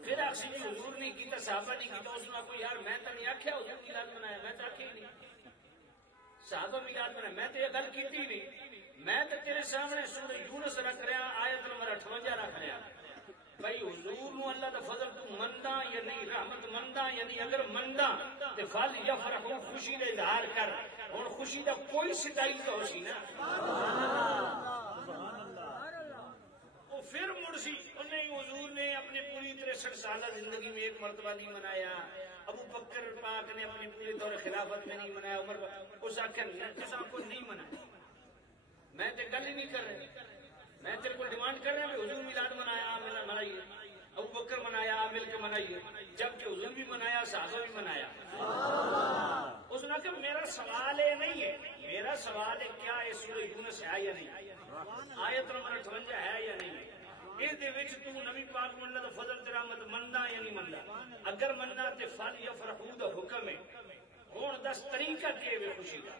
پھر آپ سے حضور نے کیتا صحابہ نے کیتا اس میں کوئی یار میں تو نہیں آکھیا حضور میلاد منایا میں تو آکھیا ہی نہیں صحابہ میلاد منایا میں تو یہ گل کیتی نہیں میں تو تیرے سامنے سورہ یونس رکھ رہا آیت نمبر 58 رکھ رہا بھائی حضور نو اللہ دا فضل تو مندا یا نہیں رحمت مندا یعنی اگر مندا تے فل یفرح خوشی دے اظہار کر ہن خوشی دا کوئی ستائی تو سی نا او پھر مرسی نہیں حضور نے اپنی پوری 63 سالہ زندگی میں ایک مرتبہ نہیں منایا ابو بکر پاک نے اپنی پوری دور خلافت میں نہیں منایا عمر اس آخر کو نہیں منایا میں تے گل ہی نہیں کر رہا میں تیرے کو ڈیمانڈ کر رہا ہوں حضور میلاد منایا منائیے ابو بکر منایا مل کے منائیے جبکہ حضور بھی منایا صحابہ بھی منایا اس نے کہا میرا سوال یہ نہیں ہے میرا سوال ہے کیا یہ سورہ یونس ہے یا نہیں آیت نمبر 58 ہے یا نہیں اس دے وچ تو نبی پاک مننا دا فضل تے رحمت مندا یا نہیں مندا اگر مننا تے فل یفرحوا دا حکم ہے ہن دس طریقہ کہ وے خوشی دا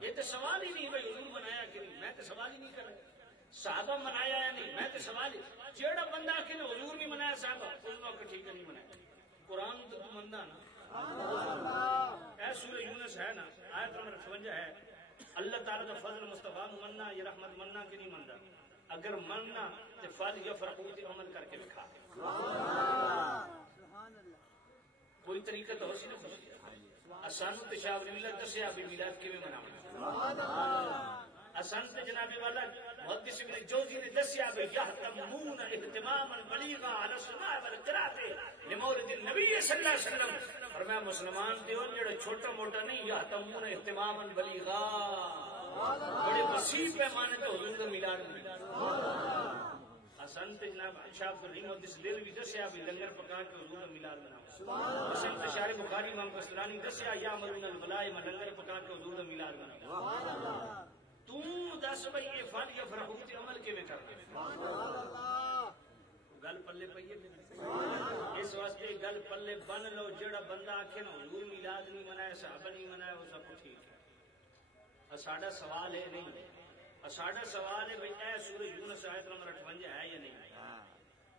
یہ تو سوال ہی نہیں بھائی حضور منایا کہ نہیں میں تو سوال ہی نہیں کر رہا صحابہ منایا یا نہیں میں تو سوال ہی جیڑا بندہ کہ حضور نہیں منایا صحابہ اس کو ٹھیک ہے نہیں منایا قرآن تو مندا نا اے سورہ یونس ہے نا آیت نمبر 58 ہے اللہ تعالی کا فضل مصطفیٰ مننا یہ رحمت مننا کہ نہیں مندا اگر مننا تو فل یفرحوا تے عمل کر کے دکھا کوئی طریقہ تو اسی نے اسانو تے شاہ ولی اللہ دسیا بھی میلاد کیویں مناونا اسان تے جناب والا محدث ابن جوزی نے دسیا بھی یہتمون اہتماما بلیغا علی السماع والقراءۃ لمولد النبی صلی اللہ علیہ وسلم فرمایا مسلمان دیو جڑا چھوٹا موٹا نہیں یہتمون اہتماما بلیغا بڑے وسیع پیمانے تے حضور دا میلاد اسان تے جناب شاہ عبد الرحیم محدث دہلوی دسیا بھی لنگر پکا کے حضور دا میلاد مناؤ اسان تے شارح بخاری امام قسطلانی دسیا یامرون الولائم لنگر پکا کے حضور دا میلاد مناؤ تو دس بھائی یہ فن یا فرحوت عمل کیویں کرنا گل پلے پئی ہے اس واسطے گل پلے بن لو جڑا بندہ آکھے نا حضور میلاد نہیں منایا صحابہ نہیں منایا وہ سب ٹھیک ہے ساڈا سوال ہے نہیں ساڈا سوال ہے بھئی اے سورہ یونس آیت نمبر 58 ہے یا نہیں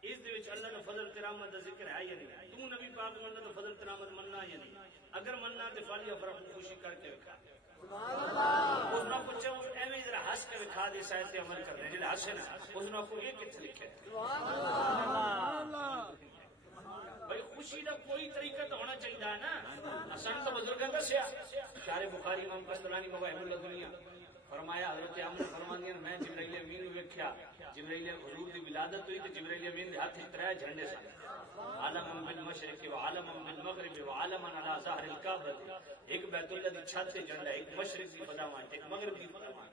اس دے وچ اللہ دا فضل کرامت دا ذکر ہے یا نہیں تو نبی پاک مننا تو فضل کرامت مننا یا نہیں اگر مننا تے فل یا فرح خوشی کر کے وکھا اس نے پوچھا ایویں ذرا ہنس کے دکھا دے شاید تے عمل کرنے جڑا ہنسے نا اس نے کو یہ کتنے لکھا ہے بھائی خوشی کا کوئی طریقہ تو ہونا چاہیے نا اساں تو بزرگاں دسیا شارح بخاری امام قسطلانی مواہب الدنیا فرمایا حضرت عامر فرماندیاں میں جبرائیل امین نو ویکھیا جبرائیل حضور دی ولادت ہوئی تے جبرائیل امین دے ہاتھ وچ 3 جھنڈے سن عالم بالمشرق وعالم بالمغرب وعالم على ظهر الكعبہ ایک بیت اللہ دی چھت تے جھنڈا ایک مشرق دی فضاواں ایک مغرب دی فضاواں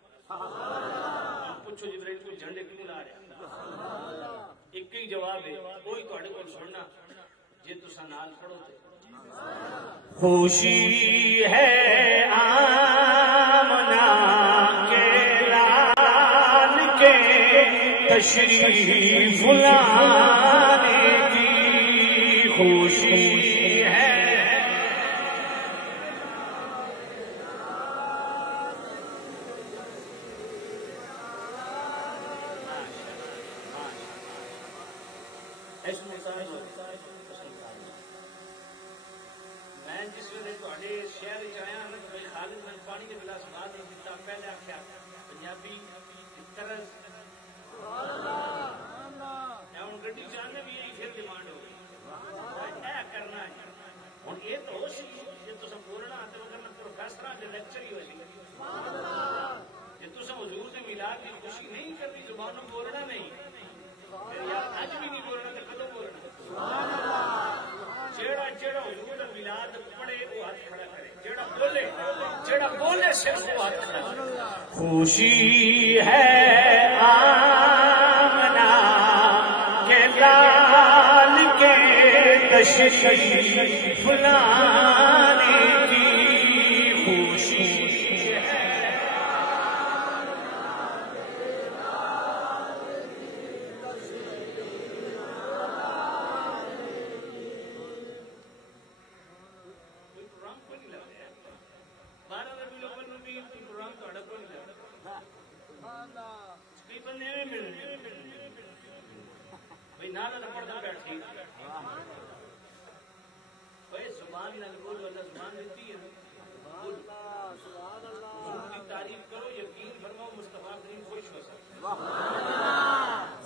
پوچھو جبرائیل کو جھنڈے کیوں لا رہے ایک ہی جواب ہے کوئی تہاڈے کول سننا جے تساں نال پڑھو تے خوشی ہے آمنا کے لال کے تشریف لانے کی خوشی ہے میں جس ویلے تہاڈے شہر وچ آیا نا بھائی خالد میں پانی کے گلاس بعد نہیں دیتا پہلے آخیا پنجابی طرز ہوں گڈی چاہنے بھی یہی پھر ڈیمانڈ ہو گئی اے کرنا ہے ہوں یہ تو ہو سی جی تصا بولنا تو کرنا پروفیسر کے لیکچر ہی ہو سی جی تصا حضور کے میلاد کی خوشی نہیں کرنی زبان بولنا نہیں اج بھی نہیں بولنا تو کدو بولنا جیڑا جیڑا حضور دا میلاد پڑھے وہ ہاتھ کھڑا کرے جیڑا بولے صرف وہ ہاتھ کھڑا کرے خوشی ہے آمنا کے لال کے تشریف لانے کی خوشی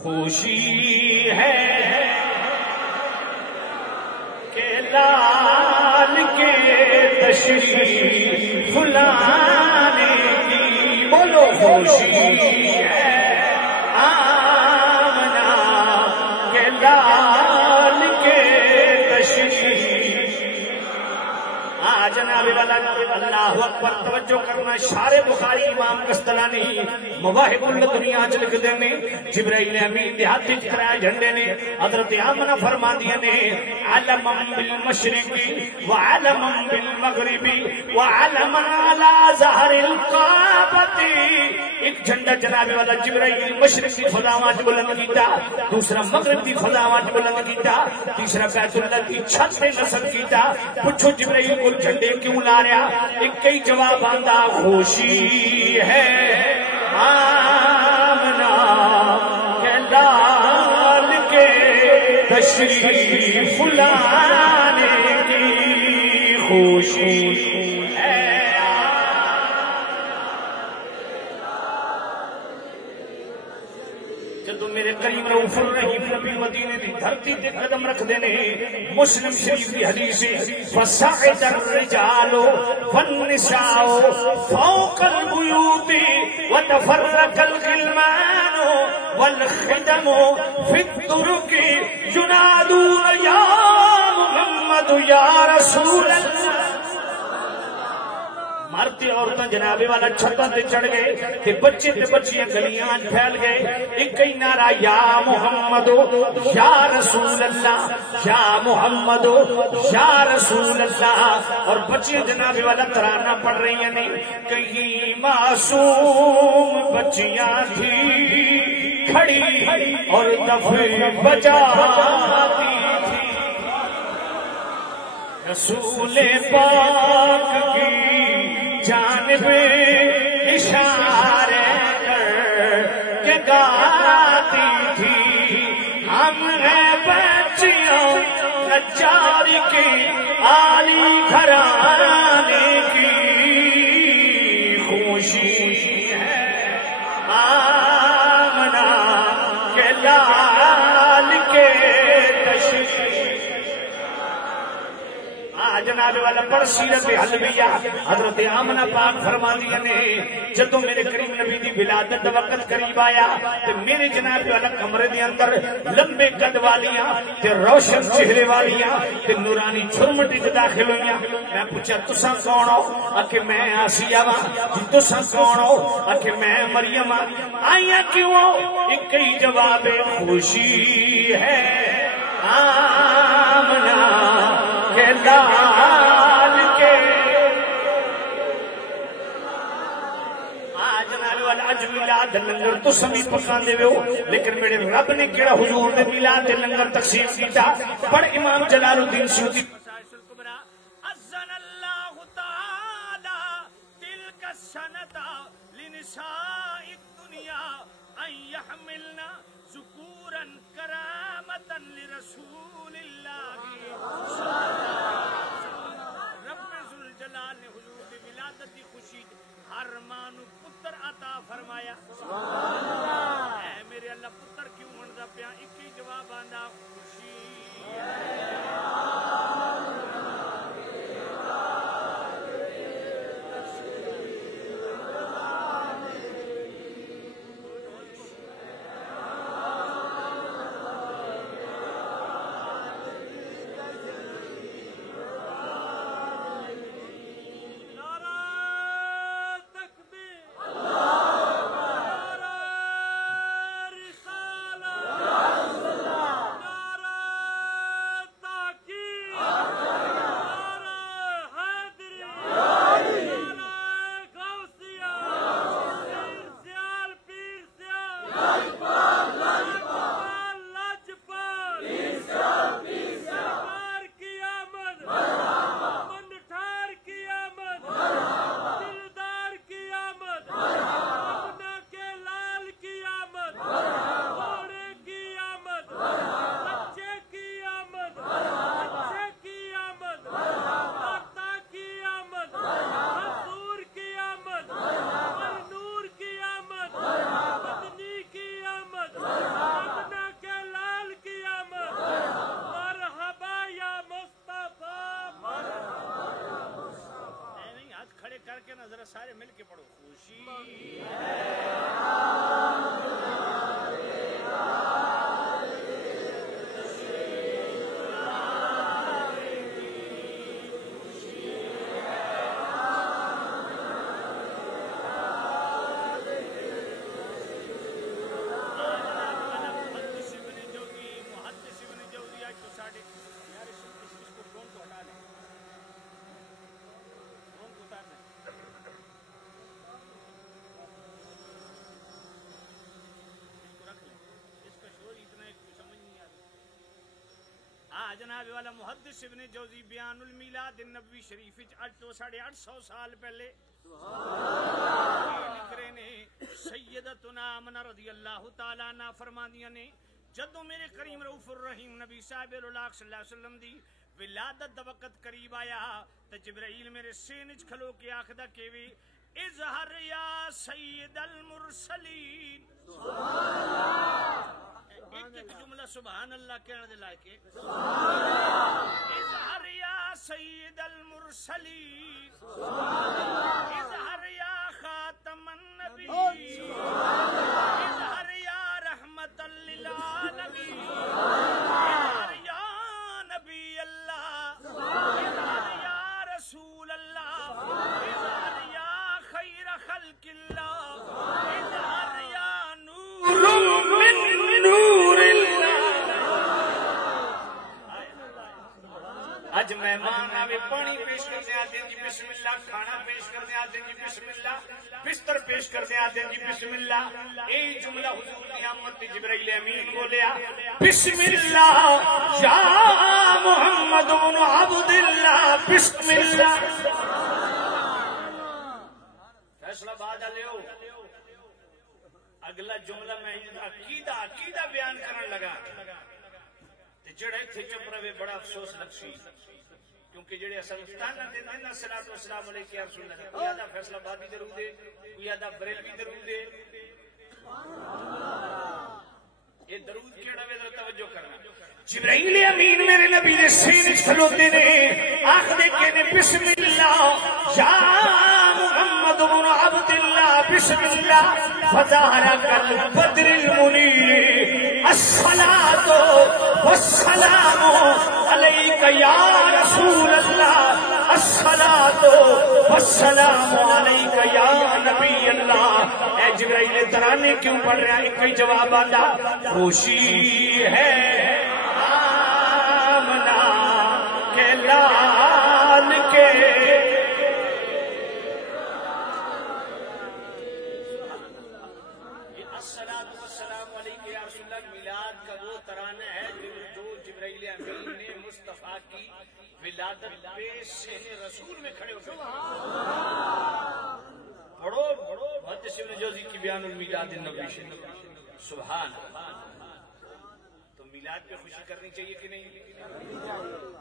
خوشی ہے کہ لال کے تشریف لانے کی بولو خوشی ہے آمنا کہ لال کے تشریف جناب والا اللہ اکبر توجہ کرنا شارح بخاری امام قسطلانی مواہب الدنیا چ لکھ دے نے جبرائیل امین دے ہاتھ وچ 3 جھنڈے نے حضرت آمنہ فرماندیاں نے علم بالمشرق وعلم بالمغرب وعلم على ظهر الكعبة ایک جھنڈا جناب والا جبرائیل مشرق کی فضاواں وچ بلند کیتا دوسرا مغرب دی فضاواں وچ بلند کیتا تیسرا بیت اللہ دی چھت تے نصب کیتا پوچھو جبرائیل کو جھنڈے کیوں لا رہا ایک کئی جواب آندا خوشی ہے آمنا کہ لال کے تشریف لانے کی خوشی ہے جدو میرے قریب رؤوف الرحیم نبی مدینے دی دھرتی تے قدم رکھ دینے مسلم شریف کی حدیث فصعد الرجال والنساء فوق البيوت وتفرق الغلمان والخدم في الطرق ينادون يا محمد يا رسول اللہ. مرتے عورتیں جنابے والا چھتاں تے چڑھ گئے تے بچے تے بچیاں گلیاں پھیل گئے. ایک ہی نعرہ یا محمد یا رسول اللہ یا محمد یا رسول اللہ. اور بچیاں جنابے والا ترانہ پڑھ رہی ہیں. نہیں کہیں معصوم بچیاں تھی کھڑی اور دفے بجاتی تھی رسول پاک کی جانب اشارے کر کے گاتی تھی. ہم ہیں بچیوں نجار کی عالی گھرانے کی خوشی ہے آمنہ کے لال کے تشریف. جناب والا پر سیرت حلویہ حضرت آمنہ پاک فرماندی نے جدو میرے کریم نبی دی ولادت دا وقت قریب آیا تے میرے جناب والا کمرے دے اندر لمبے قد والیاں تے روشن چہرے والیاں تے نورانی جھرمٹی تے داخل ہوئیاں. میں پوچھا تساں کون ہو؟ آکھے میں آسیہ وا. تساں کون ہو؟ آکھے میں مریم. آئیاں کیوں؟ ایک ہی جواب خوشی ہے آمنہ کے لال کے. آج نال والا اج میلاد لنگر تو سمی پکان دے ہو لیکن میرے رب نے کیڑا حضور دے میلاد لنگر تقسیم کیتا. پڑھ امام جلال الدین سیوطی اذن اللہ تعالی تلک السنۃ لنساء الدنیا ان يحملن ذکورا کرامتا لرسول اللہ. رب ذوالجلال نے حضور دی ولادت دی خوشی ہر ماں نو پتر عطا فرمایا. اے میرے اللہ پتر کیوں مندا پیا؟ ایک ہی جواب آندا خوشی ہے. سارے مل کے پڑھو خوشی جناب والا محدث ابن جوزی بیان المیلاد النبوی شریف 850 سال پہلے لکھ رہے نے سیدتنا آمنہ رضی اللہ تعالیٰ عنہ فرماندیاں نے جدو میرے کریم رؤوف الرحیم نبی صاحب الولاق صلی اللہ علیہ وسلم دی ولادت دا وقت قریب آیا تو جبرائیل میرے سینج کھلو کے آخدہ کیوی اظہر یا سید المرسلین ایک جملہ سبحان اللہ کہنے دے لائے اظہر یا سید المرسلین اظہر یا خاتم النبی اظہر یا رحمت للعالمین اظہر یا نبی اللہ اظہر یا رسول اللہ اظہر یا خیر خلق اللہ اظہر یا نور من نور اج مہمان آوے پانی پیش کرنے آتے ہیں جی بسم اللہ، کھانا پیش کرنے آتے ہیں جی بسم اللہ، بستر پیش کرنے آتے ہیں جی بسم اللہ. اے جملہ حضور کی آمد جبرائیل امین بولیا بسم اللہ یا محمد بن عبد اللہ بسم اللہ. فیصلہ بعد لیو اگلا جملہ میں عقیدہ بیان کرنے لگا جڑے تھے چپ رہے بڑا افسوس لگسی کیونکہ جڑے سلطانہ دے دینا صلاۃ والسلام علیہ یا رسول اللہ کوئی آدھا فیصلہ بادی درود دے کوئی آدھا بریلوی درود دے. یہ درود کیڑا وے توجہ کرنا. جبرائیل امین میرے نبی نے سینے کھلوتے نے آخر کہنے بسم اللہ یا محمد بن عبد اللہ بسم اللہ فظہر کالبدر المنیر الصلاۃ والسلام علیک یا رسول اللہ الصلاۃ والسلام علیک یا نبی اللہ. اے جبرائیل ترانے کیوں پڑھ رہا ہے؟ ایک ہی جواب آتا خوشی ہے آمنہ کے لال کے الصلاۃ والسلام علیک یا رسول اللہ میلاد کا وہ ترانہ ہے جو جبرائیل امین نے مصطفیٰ کی ولادت پہ سین رسول میں کھڑے ہو گئے. پڑھو محدث ابن جوزی کی بیان المیلاد النبوی سبحان. تو میلاد پہ خوشی کرنی چاہیے کہ نہیں؟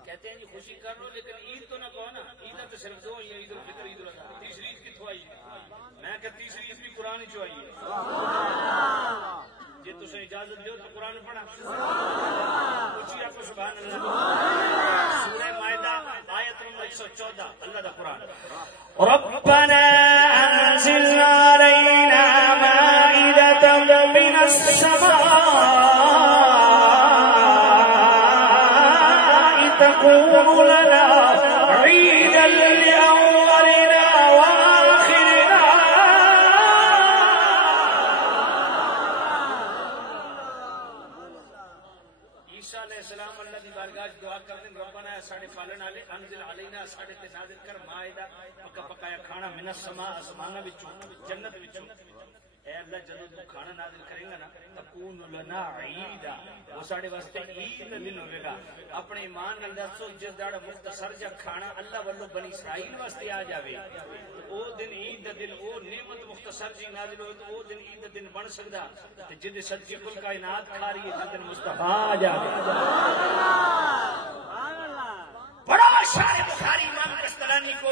کہتے ہیں جی خوشی کر لو لیکن عید تو نہ کہو نا. عید تو صرف دو ہی ہیں، عید الفطر عید الاضحیٰ. تیسری عید کتوں آئی ہے؟ میں کہ تیسری عید بھی قرآن چو آئی ہے. جی تم اجازت دو تو قرآن پڑھا پوچھیے آپ کو سبحان اللہ. سورہ مائدہ آیت نمبر 114 اللہ دا قرآن ربنا انزل علينا مائدة من السماء تكون لنا عيدا لأولنا وآخرنا. عیسیٰ علیہ السلام اللہ دی بارگاہ دعا کرتے ہیں ربنا ساڑے پالن والے انزل علینا ساڑے تے نازل کر مائدہ پکا پکایا کھانا من السماء آسمانہ وچوں جنت وچوں. اے اللہ جدوں تو کھانا نازل کرے گا نا تکون لنا عیدا وہ ساڑے واسطے عید دا دن ہوئے گا. اپنے ایمان نال دسو جس داڑا مختصر جا کھانا اللہ والو بنی اسرائیل واسطے آ جاوے او دن عید دا دن او نعمت مختصر جی نازل ہوئے تو او دن عید دا دن بن سکدا تے جد صدقے کل کائنات کھا رہی ہے دن مصطفیٰ آ جاوے. بڑا شاعر بخاری امام کستلانی کو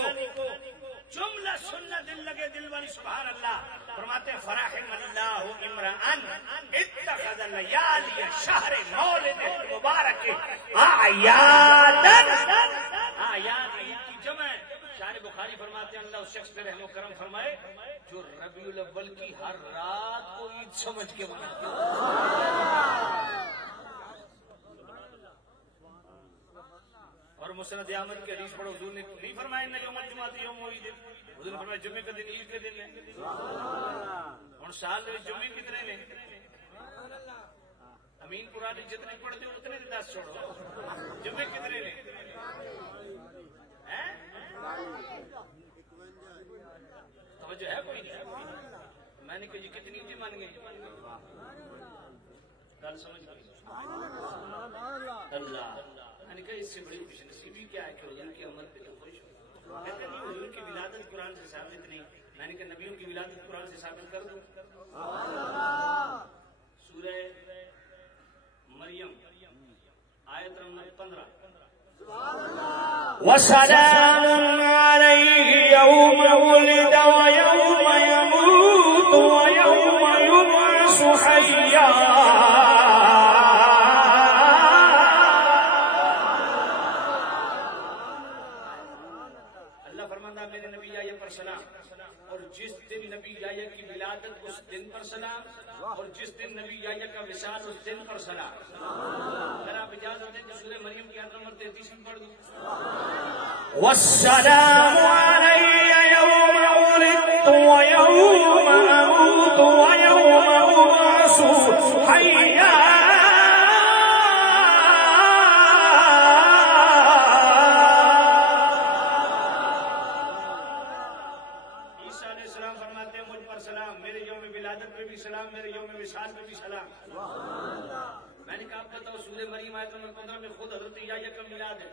جملہ سننا دل لگے دل والی سبحان اللہ. فرماتے ہیں فرحم اللہ عمران اتخذ لیالی شہر مولد مبارک اعیادن. اعیاد عید کی جمع ہے. شاعر بخاری فرماتے ہیں اللہ اس شخص پہ رحم و کرم فرمائے جو ربیع الاول کی ہر رات کو عید سمجھ کے مناتے ہیں. اور مسند احمد کے حدیث پڑھو حضور نے نہیں فرمایا نہ یوم الجمعہ یوم عید. حضور نے فرمایا جمعے کا دن عید کے دن ہے. اور سال میں جمعے کتنے نے؟ امین قرآن جتنے پڑھتے ہو اتنے 10 چھوڑو. جمعے کتنے نے؟ توجہ ہے کوئی نہیں؟ میں نے کہا جی کتنی عیدیں مان گئی گل سمجھ گئی اللہ. میں نے کہا اس سے بڑی خوش نصیبی کیا ہے کہ حضور کی عمل پہ تو خوش ہو. کہتے ہیں حضور کی ولادت قرآن سے ثابت نہیں. میں نے کہا نبیوں کی ولادت قرآن سے ثابت کر دوں. سورہ مریم آیت نمبر 15 وَسَلَامٌ عَلَيْهِ يَوْمَ وُلِدَ وَيَوْمَ يَمُوتُ وَيَوْمَ يُبْعَثُ حَيًّا. فرماتا میرے نبی یحییٰ پر سلام، اور جس دن نبی یحییٰ کی ولادت اس دن پر سلام، اور جس دن نبی یحییٰ کا وصال اس دن پر سلام۔ اگر آپ اجازت دیں کہ سورہ مریم کی آیت نمبر 33 میں پڑھ دوں۔ والسلام علی یوم ولدت ویوم اموت ویوم ابعث حیا۔ سلام، میرے یوم وصال پہ بھی سلام۔ میں نے کہا بتاؤ سورہ مریم آیت نمبر 15 میں خود حضرت یحییٰ کا میلاد ہے،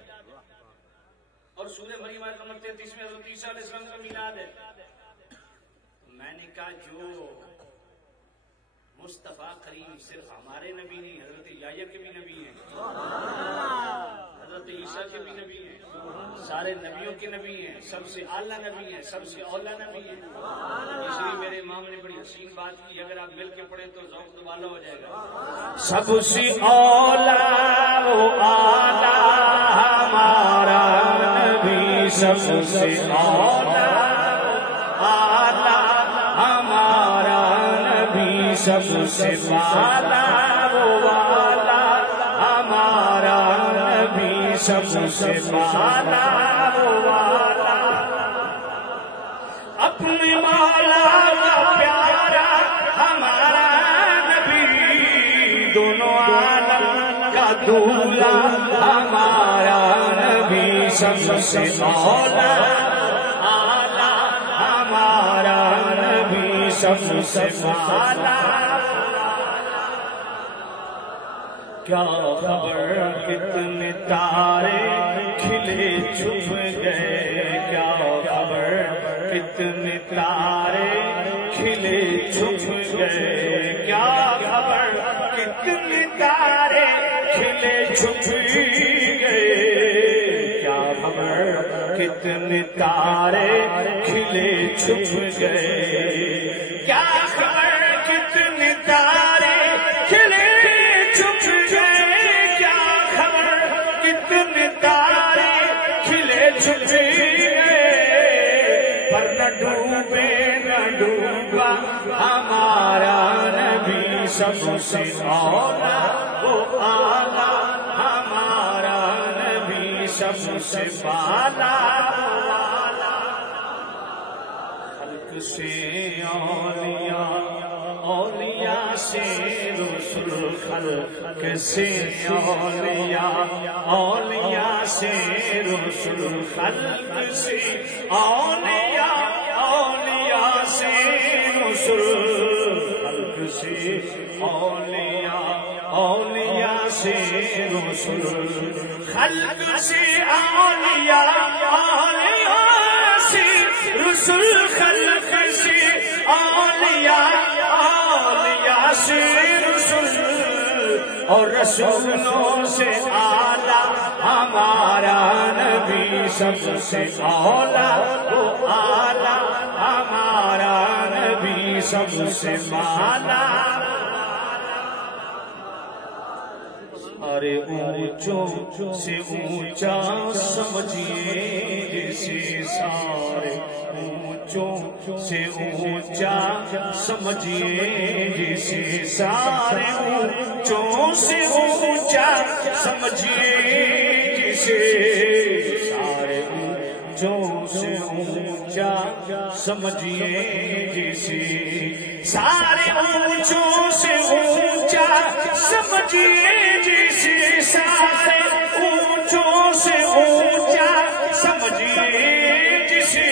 اور سورہ مریم آیت نمبر 33 میں حضرت عیسیٰ علیہ السلام کا میلاد ہے۔ میں نے کہا جو مصطفیٰ کریم صرف ہمارے نبی نہیں، حضرت یحییٰ کے بھی نبی ہیں، حضرت عیسیٰ کے بھی نبی ہیں، سارے نبیوں کے نبی ہیں، سب سے اعلیٰ نبی ہیں، سب سے اولیٰ نبی ہیں۔ اس لیے میرے امام نے بڑی حسین بات کی، اگر آپ مل کے پڑھیں تو ذوق دوبالا ہو جائے گا۔ سب سے اولیٰ و اعلیٰ ہمارا نبی، سب سے اولیٰ اعلیٰ ہمارا نبی، سب سے بالا و والا ہمارا نبی، سب سے بالا و والا، اپنے مولا کا پیارا ہمارا نبی، دونوں عالم کا دولا ہمارا نبی، سب سے مولا اعلیٰ ہمارا نبی، سب سے بالا۔ کیا خبر کتنے تارے کھلے چھپ گئے، کیا خبر کتنے تارے کھلے چھپ گئے، کیا خبر کتنے تارے کھلے چھپ گئے، کیا خبر کتنے تارے کھلے چھپ گئے، کیا خبر کتنے تارے کھلے چھپ گئے، کیا خبر کتنے تارے کھلے چھپ گئے، پر نہ ڈوبے نہ ڈوبا ہمارا نبی، سب سے اولیٰ و اعلیٰ ہمارا نبی، سب سے بالا خلق سے اولیاء، اولیاء سے رسول، خلق سے اولیاء، اولیاء سے رسول، خلق سے اولیاء، اولیاء سے رسول، خلق سے اولیاء، اولیاء سے رسول، خلق سے اولیاء، اولیاء سے رسول، خلق سے اولیاء، اولیاء سے رسول، اور رسولوں سے اعلیٰ ہمارا نبی، سب سے اولیٰ و اعلیٰ ہمارا نبی، سب سے بالا۔ سارے اونچوں سے اونچا سمجھیے جسے، سارے اونچوں سے اونچا سمجھیے جسے، سارے اونچوں سے اونچا سمجھیے جسے، سارے اونچوں سے اونچا سمجھیے جسے، سارے اونچوں سے اونچا سمجھیے جسے، سارے اونچوں سے اونچا سمجھیے جسے،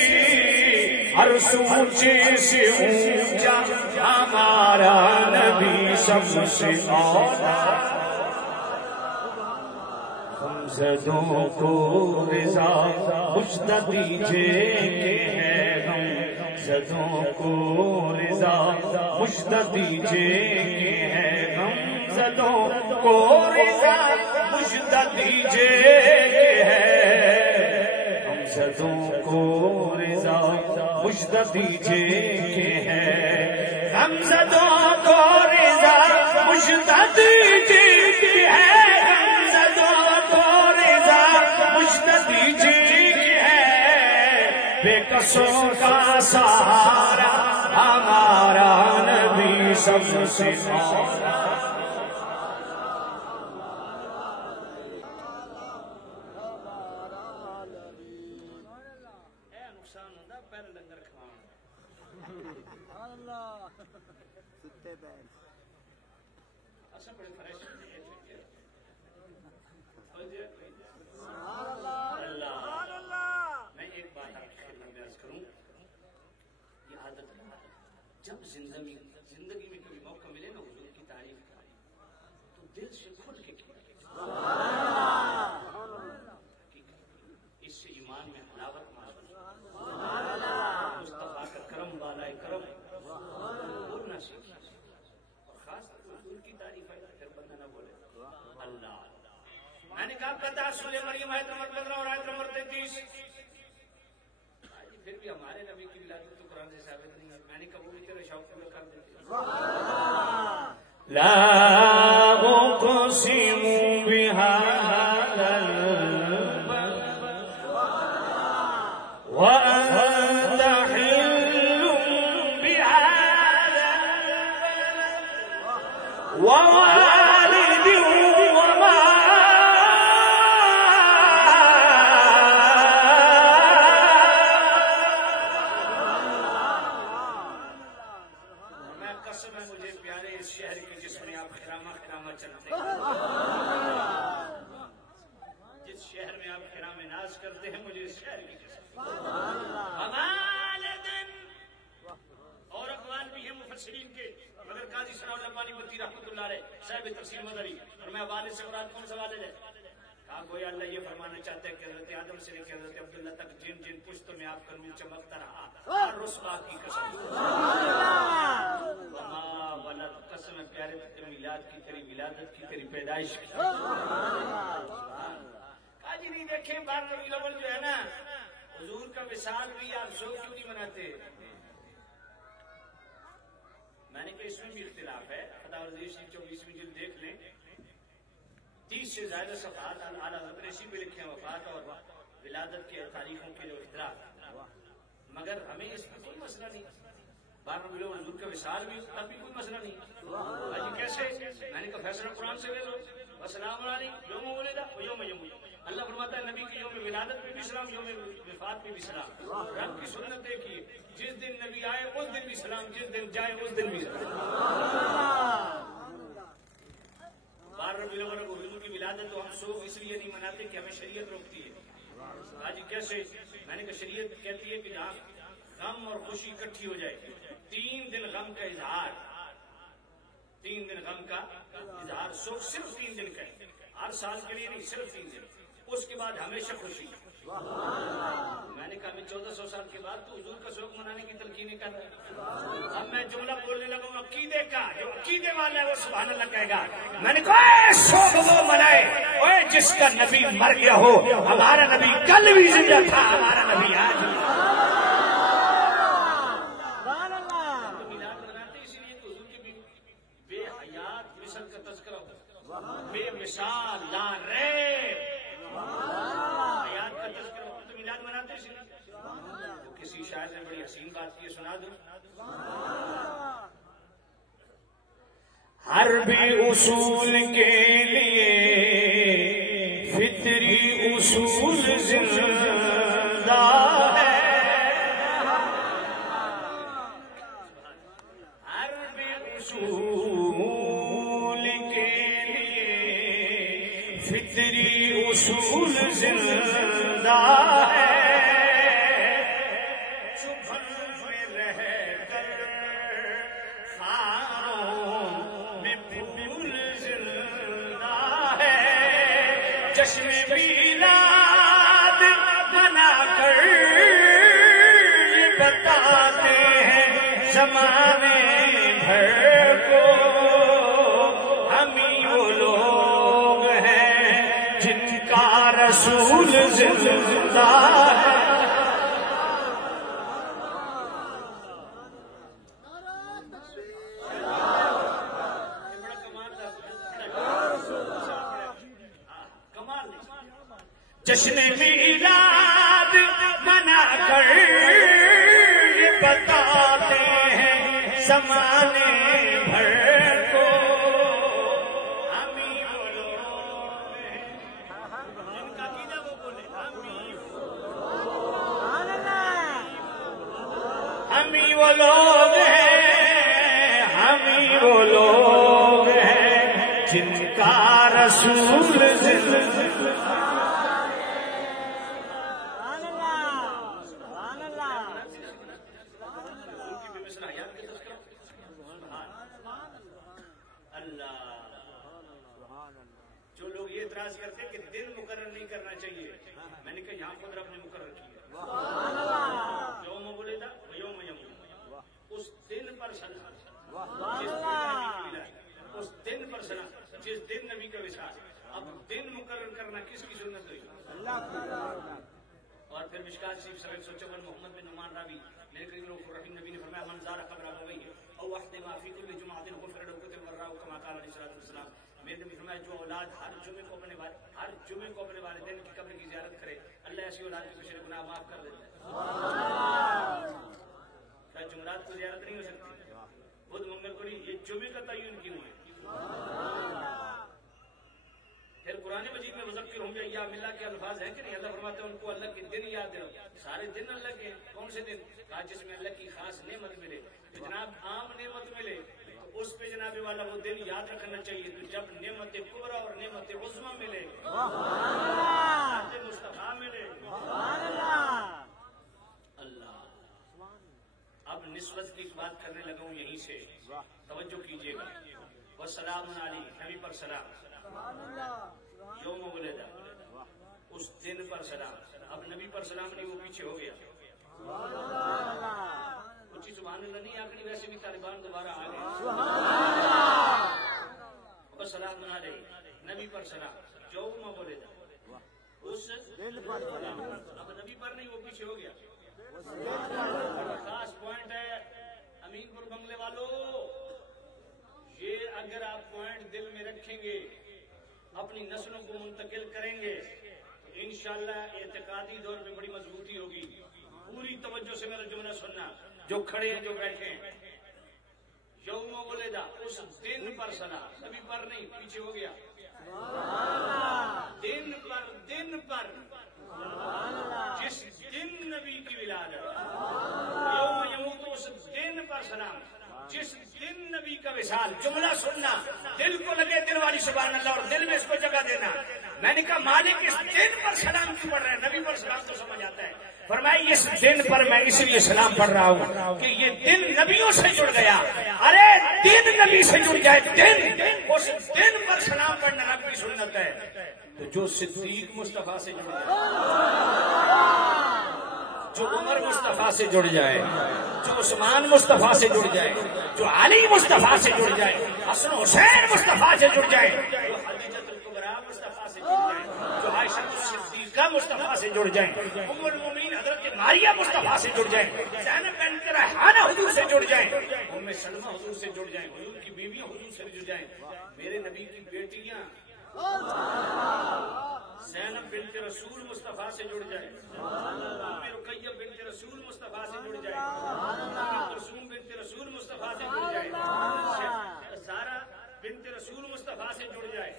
ہر اونچے سے اونچا ہمارا نبی، سب سے اولیٰ۔ غمزدوں کو رضا مجدہ دیجیے کہ ہے غم، غمزدوں کو رضا مجدہ دیجیے کہ ہے غم، غمزدوں کو رضا مجدہ دیجیے کہ ہے، غمزدوں کو رضا مجدہ دیجیے کہ ہے، غمزدوں کو رضا مجدہ دیجیے کہ ہے، غمزدوں کو رضا مجدہ دیجیے کہ ہے، بے کسوں کا سہارا ہمارا نبی سب سے مولا. جب زندگی میں کبھی موقع ملے نا حضور کی تعریف کا تو دل سے کھل کے اس سے ایمان میں حلاوت محسوس مصطفیٰ کا کرم والا کرم بولنا سیکھنا اور خاص طور پر حضور کی تعریف ہے پھر بندہ نہ بولے اللہ. میں نے کہا پتا سورہ مریم آیت نمبر 15 اور آیت نمبر 33 پھر بھی ہمارے نبی کی ولادت تو قرآن سے ثابت نہیں ہے. میں نے کہا وہ بھی تیرے شوق میں کر دیتے لا اقسم بهذا البلد وأنت حل بهذا البلد ووالد وما جس شہر میں آپ کرام ناز کرتے ہیں مجھے اس شہر کی قسم. اور اقوال بھی ہیں مفسرین کے مگر قاضی ثناء اللہ بانی بتی رحمۃ اللہ علیہ صاحب تفسیر مدری اور میں حوالے سے مراد کون سا والد ہے کہا گویا اللہ یہ فرمانا چاہتے ہیں کہ حضرت آدم سے لے کے حضرت عبداللہ تک جن جن پشتوں میں آپ کا نور چمکتا رہا رسوا کی قسم قسم پیارے تیرے میلاد کی تیری ولادت کی تیری پیدائش کی. کاجی نہیں دیکھیں بار ربیع الاول جو ہے نا حضور کا وصال بھی آپ سو کیوں نہیں مناتے. میں نے کہا اس میں بھی اختلاف ہے. فتاوی العزیز 24ویں جلد دیکھ لیں 30 سے زیادہ صفحات اعلیٰ حضرت نے اسی پہ لکھے ہیں وفات اور ولادت کے تاریخوں کے جو اختلاف مگر ہمیں اس میں کوئی مسئلہ نہیں. 12 ربیع الاول حضور کا وصال بھی اب بھی کوئی مسئلہ نہیں. حاجی کیسے میں نے کہا فیصلہ قرآن سے لے لو وسلام علیکم یوم ولد و یوم یموت. اللہ فرماتا ہے نبی کے یوم ولادت میں بھی سلام یوم وفات میں بھی سلام. رب کی سنت ایک ہی ہے جس دن نبی آئے اس دن بھی سلام جس دن جائے اس دن بھی سلام. 12 ربیع الاول کو حضور کی ولادت تو ہم سوگ اس لیے نہیں مناتے کہ ہمیں شریعت روکتی ہے. حاجی کیسے میں نے کہا شریعت کہتی ہے کہ جہاں غم اور خوشی اکٹھی ہو جائے 3 دن غم کا اظہار 3 دن غم کا اظہار صرف 3 دن کا ہے ہر سال کے لیے نہیں صرف 3 دن اس کے بعد ہمیشہ خوشی. میں نے کہا میں 1400 سال کے بعد تو حضور کا شوق منانے کی تلقینیں کر رہا ہوں. اب میں جملہ بولنے لگا ہوں عقیدے کا جو عقیدے والا ہے وہ سبحان اللہ کہے گا. میں نے کہا شوق وہ منائے اوے جس کا نبی مر گیا ہو. ہمارا نبی کل بھی زندہ تھا ہمارا نبی آج بھی. بے مثال لا ریب حیات کا تذکرہ تو میلاد مناتے اسی لیے. کسی شاعر نے بڑی حسین بات کی سنا دوں. ہر بھی اصول کے لیے فطری اصول زندہ ہے. ہر بھی اصول کے فطری اصول زندہ ہے. چبھن میں رہ کر خاروں میں پھول زندہ ہے. جشن میلاد منا کر بتاتے ہیں زمانے بھر کو ہم ہی وہ لوگ رسول زندہ ہے. جشن میلاد منا کر ہی وہ لوگ ہیں، ہم ہی وہ لوگ ہیں جن کا رسول جو لوگ یہ اعتراض کرتے ہیں کہ دن مقرر نہیں کرنا چاہیے، میں نے کہا یہاں خود رب نے مقرر کیا یوم ولد و یوم یموت، اس دن پر سنا، اس دن پر سنا جس دن نبی کا وصال۔ اب دن مقرر کرنا کس کی سنت ہوئی؟ اور پھر مشکات شریف 754 محمد بن نعمان راوی میرے کریم الرحیم نبی نے فرمایا من زار قبر ابویہ او وحد ما فی کل جمعۃ غفر له کتب وراء کما قال علیہ الصلوۃ والسلام۔ میرے نبی فرمایا جو اولاد ہر جمعے کو اپنے والدین کی قبر کی زیارت کرے اللہ ایسی اولاد کے پچھلے گناہ معاف کر دیتا ہے۔ کیا جمعرات کو زیارت نہیں ہو سکتی؟ بدھ منگل کو نہیں، یہ جمعے کا تعین کیوں ہے؟ پھر قرآن مجید میں مذکرہم ایام اللہ کے الفاظ ہیں کہ نہیں؟ اللہ فرماتے ہیں ان کو اللہ کے دن یاد دلاؤ۔ سارے دن اللہ کے، کون سے دن؟ کہا جس میں اللہ کی خاص نعمت ملے، جناب عام نعمت ملے تو اس پہ جناب والا وہ دن یاد رکھنا چاہیے۔ تو جب نعمت کبریٰ اور نعمت عظمیٰ ملے، مصطفیٰ ملے، اللہ۔ اب نسبت کی بات کرنے لگا ہوں یہیں سے، توجہ کیجیے گا۔ والسلام علی، نبی پر سلام، یوم ولدہ، اس دن پر سلام۔ اب نبی پر سلام نہیں، وہ پیچھے ہو گیا۔ کچھ سبحان اللہ نہیں آخری، ویسے بھی طالبان دوبارہ آ گئے۔ والسلام علی، نبی پر سلام، یوم ولدہ، اس دن پر سلام۔ اب نبی پر نہیں، وہ پیچھے ہو گیا۔ خاص پوائنٹ ہے امین پور بنگلے والوں، یہ اگر آپ پوائنٹ دل میں رکھیں گے، اپنی نسلوں کو منتقل کریں گے تو انشاءاللہ اعتقادی دور میں بڑی مضبوطی ہوگی۔ پوری توجہ سے میرا جملہ سننا، جو کھڑے ہیں جو بیٹھے ہیں۔ یوم ولدہ، اس دن پر سلام، نبی پر نہیں، پیچھے ہو گیا۔ دن پر جس دن نبی کی ولادت، یوم یموت، اس دن پر سلام، جس دن نبی کا وصال۔ جملہ سننا، دل کو لگے دل والی سبحان اللہ، اور دل میں اس کو جگہ دینا۔ میں نے کہا مالک اس دن پر سلام کیوں پڑھ رہے ہیں؟ نبی پر سلام تو سمجھ آتا ہے۔ فرمایا اس دن پر میں اس لیے سلام پڑھ رہا ہوں کہ یہ دن نبیوں سے جڑ گیا۔ ارے دن نبی سے جڑ جائے، دن، اس دن پر سلام پڑھنا رب کی سنت ہے۔ تو جو صدیق مصطفیٰ سے جڑ جائے، جو عمر مصطفیٰ سے جڑ جائے، جو عثمان مصطفیٰ سے جڑ جائے، جو علی مصطفیٰ سے جڑ جائے، حسن حسین مصطفیٰ سے جڑ جائے، جو خدیجہ الکبریٰ مصطفیٰ سے جڑ جائے، جو عائشہ صدیقہ مصطفیٰ سے جڑ جائیں، ام المومنین حضرت ماریہ مصطفیٰ سے جڑ جائیں، زینب بنت ریحانہ حضور سے جڑ جائیں، ام سلمہ حضور سے جڑ جائیں، حضور کی بیویاں حضور سے جڑ جائیں، میرے نبی کی بیٹیاں زینب بنت رسول مصطفیٰ سے جڑ جائے، رقیہ بنت رسول مصطفیٰ سے جڑ جائے، کلثوم بنت رسول مصطفیٰ سے جڑ جائے، سارہ بنت رسول مصطفیٰ سے جڑ جائے۔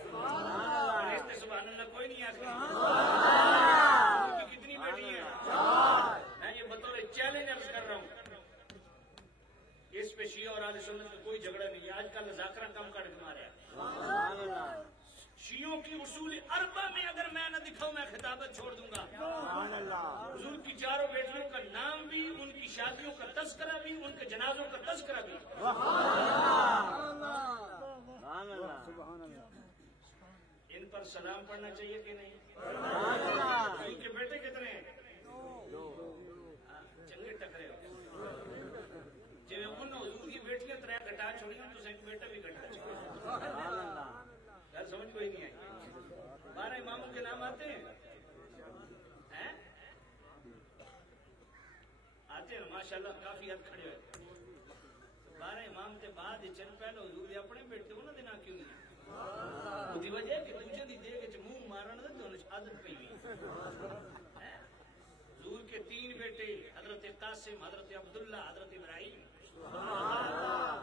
سبحان اللہ کوئی نہیں آخری، کتنی بیٹی ہیں؟ میں یہ بطور چیلنج عرض کر رہا ہوں، اس پہ شیعہ اور اہل سنت کا کوئی جھگڑا نہیں ہے۔ آج کل مذاکرہ کم کر کے مارا ہے۔ شیعوں کی اصول اربع میں اگر میں نہ دکھاؤں میں خطابت چھوڑ دوں گا۔ حضور کی چاروں بیٹیوں کا نام بھی، ان کی شادیوں کا تذکرہ بھی، ان کے جنازوں کا تذکرہ بھی۔ ان پر سلام پڑھنا چاہیے کہ نہیں؟ ان کے بیٹے کتنے ہیں؟ چنگے ٹکرے ہو جی ان حضور کی بیٹیاں ترے گھٹا چھوڑی ہیں تو ایک بیٹا بھی گھٹا چھوڑی۔ یار سمجھ کوئی نہیں آئی۔ 12 اماموں کے نام آتے ہیں؟ آتے ہیں ماشاءاللہ، کافی حد کھڑے ہوئے۔ 12 امام کے بعد چند پہلے حضور دے اپنے بیٹے انہوں نے نہ کیوں نہیں؟ وہی وجہ ہے کہ دوسرے دی دے کے منہ مارن دے تو عادت پئی ہوئی۔ حضور کے 3 بیٹے حضرت قاسم، حضرت عبداللہ، حضرت ابراہیم،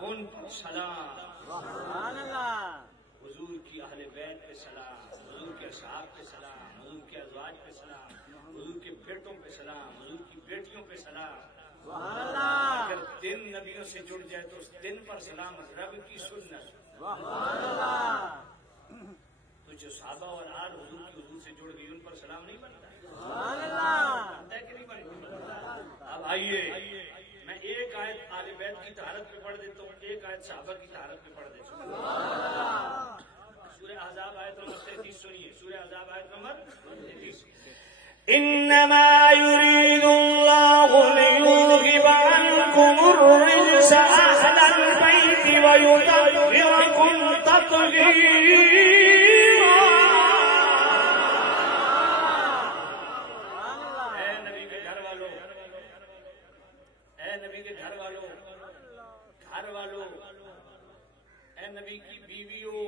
ان پر سلام۔ سبحان اللہ۔ حضور کی اہل بیت پہ سلام، حضور کے اصحاب پہ سلام، حضور کے ازواج پہ سلام، حضور کے بیٹوں پہ سلام، حضور کی بیٹیوں پہ سلام۔ سبحان اللہ۔ اگر نبیوں سے جڑ جائے تو اس دن پر سلامت، رب کی سنت۔ تو جو صحابہ اور آل حضور کی حضور سے جڑ گئی ان پر سلام نہیں بنتا ہے؟ بنتا ہے کہ نہیں بنتا؟ اب آئیے میں ایک آیت آل بیت کی طہارت پہ پڑھ دیتا ہوں، ایک آیت صحابہ کی طہارت پہ پڑھ دیتا ہوں۔ سورہ احزاب آیت نمبر 33 سنیے، سورہ احزاب آیت نمبر 33۔ انما يريد الله ليذهب عنكم الرجس اهل البيت ويطهركم تطهيرا۔ اے نبی کے گھر والوں، اے نبی کے گھر والوں، گھر والوں، اے نبی کی بیویوں،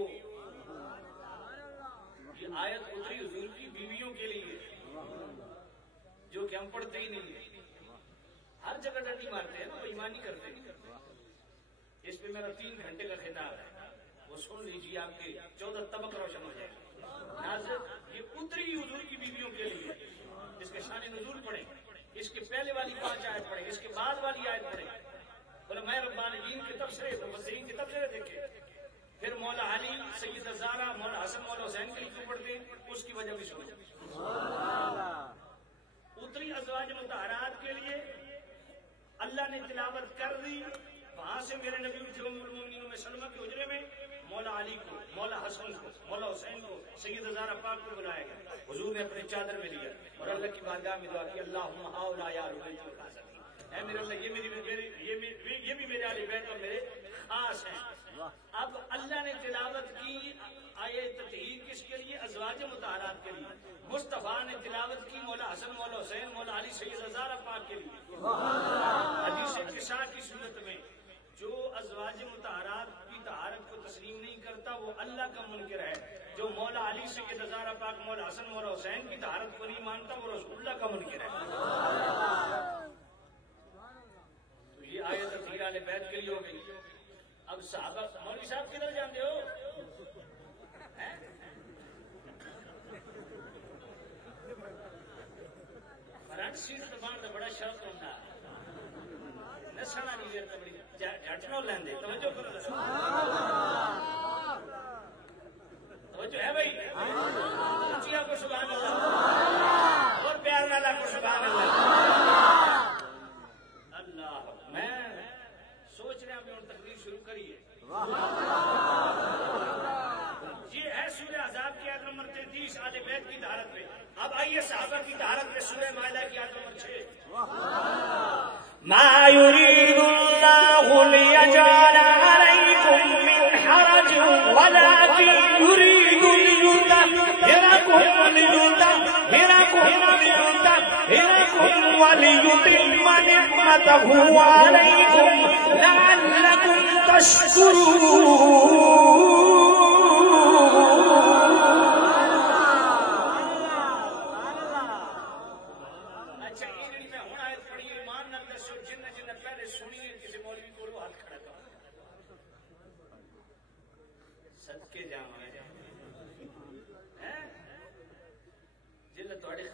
یہ آیت اتری حضور کی بیویوں کے لیے جو کہ ہم پڑھتے ہی نہیں ہیں، ہر جگہ ڈنڈی مارتے ہیں نا، بےایمانی کرتے ہیں۔ اس پہ میرا 3 گھنٹے کا خطاب ہے، وہ سن لیجیے، آپ کے 14 طبق روشن ہو جائے۔ ناظر یہ اتری حضور کی بیویوں کے لیے، اس کے شان نزول پڑھیں، اس کے پہلے والی 5 آیت پڑھیں، اس کے بعد والی آیت پڑھیں، علماء ربانیین کے تفسیر، مفسرین کے تفسیر دیکھیں، پھر مولا علی، سیدہ زہرا، مولا حسن، مولا حسین کے لیے پڑھتے ہیں، اس کی وجہ بھی سمجھ۔ اتری ازواج مطہرات کے لیے اللہ نے تلاوت کر دی، وہاں سے میرے نبی ام المؤمنین میں سلمہ کے حجرے میں مولا علی کو، مولا حسن کو، مولا حسین کو، سیدہ زہرا پاک کو بلایا گیا، حضور نے اپنے چادر میں لیا اور اللہ کی بارگاہ میں دعا کی، اللہم ہؤلاء آل بیت القاسم، اے میرے اللہ یہ بھی میرے آل بیت اور میرے خاص ہیں۔ اب اللہ نے تلاوت کی آیت تطہیر کس کے لیے؟ ازواج مطہرات کے لیے۔ مصطفیٰ نے تلاوت کی مولا حسن، مولا حسین، مولا علی، سیدہ زہرا پاک کے لیے۔ حدیث قصہ کی صورت میں جو ازواج مطہرات کی طہارت کو تسلیم نہیں کرتا وہ اللہ کا منکر ہے، جو مولا علی، سیدہ زہرا پاک، مولا حسن، مولا حسین کی طہارت کو نہیں مانتا وہ رسول اللہ کا منکر ہے۔ تو یہ آیت تطہیر اہل بیت کے لیے ہو گئی۔ اب صحابہ، مولوی صاحب کدھر جاتے ہو؟ فرنٹ سیٹ پہ بان تو بڑا شرط ہوتا ہے، نسانا نہیں دیر تو بڑی جھٹ نہ لیندے، توجہ کرو، توجہ ہے بھائی، اچھی آپ کو سبحان اللہ، اور پیار نالا کو سبحان اللہ۔ اللہ میں سوچ رہے ہیں ابھی اور تقریر شروع کریے۔ یہ ہے سورہ احزاب کی آیت نمبر 33 آل بیت کی طہارت پہ۔ اب آئیے صحابہ کی طہارت پہ، سورہ مائدہ کی آیت نمبر 6۔ ما يريد الله ليجعل عليكم من حرج ولكن يريد ليطهركم وليتم نعمته عليكم لعلكم تشكرون۔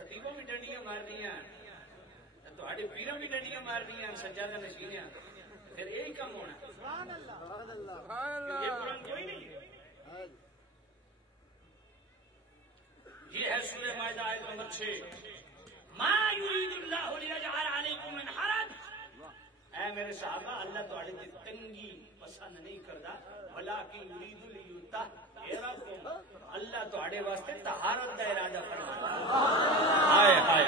خطیبوں بھی ڈنڈیاں مار دیا، پیروں بھی ڈنڈیاں مار دیا، سجادہ نشینیاں، پھر یہی کم ہونا، یہ قرآن کوئی نہیں ہے۔ یہ ہے سورہ مائدہ آیت نمبر 6۔ ما یرید اللہ لیجعل علیکم من حرج، اے میرے صحابہ اللہ تہاڈے تے تنگی پسند نہیں کردا، ولکن یرید لیطہرکم، اللہ تہاڈے واسطے طہارت دا ارادہ فرماتا ہے۔ ہائے ہائے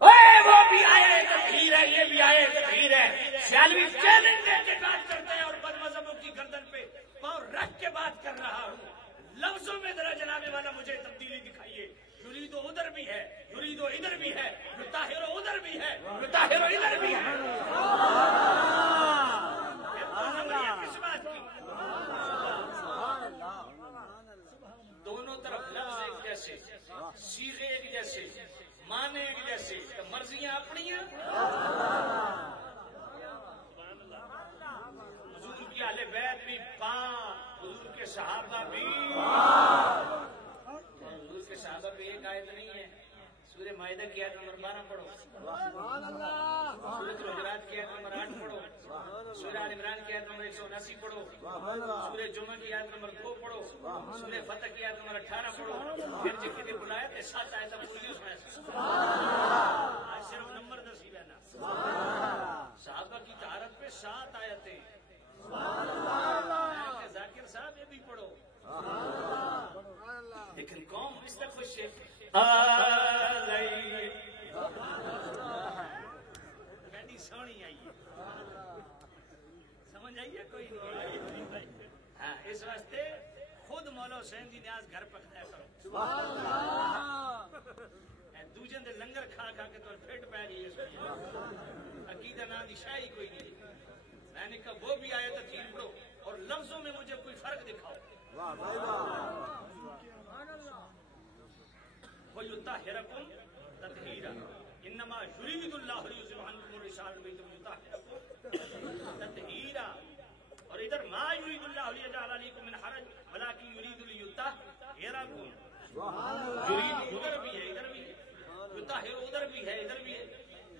اوے وہ بھی آئے تطہیر ہے، یہ بھی آئے تطہیر ہے۔ سیالوی چیلنج دے کے بات کرتے ہیں اور بد مذہبوں کی گردن پہ پاؤں رکھ کے بات کر رہا ہوں۔ لفظوں میں ذرا جناب والا مجھے تبدیلی دکھائیے۔ یریدو ادھر بھی ہے، یریدو ادھر بھی ہے، یطہرو ادھر بھی ہے، یطہرو ادھر بھی ہے۔ کس بات کی؟ دونوں طرف لفظ ایک جیسے، صیغے ایک جیسے، معنی ایک جیسے، تو مرضیاں اپنی ہیں۔ حضور کی اہل بیت بھی پاک، حضور کے صحابہ بھی، حضور کے صحابہ بھی ایک آیت نہیں ہے، سورہ مائدہ مائدہ کی آیت نمبر 12 پڑھو، سورۃ الحجرات کی آیت نمبر 8 پڑھو، سورہ آل عمران کی آیت نمبر 179 پڑھو، سورہ جمعہ کی آیت نمبر 2 پڑھو، سورہ فتح کی آیت نمبر 18 پڑھو، پھر جکی دی بلایا تے 7 آیتیں پوری سنائے آج صرف نمبر دسی لینا صحابہ کی طہارت پہ 7 آیتیں ذاکر صاحب یہ بھی پڑھو لیکن قوم اس طرح خوش ہے گاڑی سونی آئی سمجھ آئیے کوئی نہیں ہاں اس واسطے خود مولا حسین دی نیاز گھر پکایا کرو دوجن دے لنگر کھا کھا کے تو پھٹ پہ گئی عقیدہ نام دی شاہی کوئی نہیں میں نے کہا وہ بھی آیا تو تین پڑھو اور لفظوں میں مجھے کوئی فرق دکھاؤ وَيُطَهِّرَكُمْ تَطْهِيرًا إِنَّمَا يُرِيدُ اللَّهُ لِيُذْهِبَ عَنكُمُ الرِّجْسَ أَهْلَ الْبَيْتِ وَيُطَهِّرَكُمْ تَطْهِيرًا اور ادھر مَا يُرِيدُ اللَّهُ لِيَجْعَلَ عَلَيْكُم مِّنْ حَرَجٍ وَلَكِن يُرِيدُ لِيُطَهِّرَكُمْ ادھر بھی ہے ادھر بھی ہے يُطَهِّرُ ادھر بھی ہے ادھر بھی ہے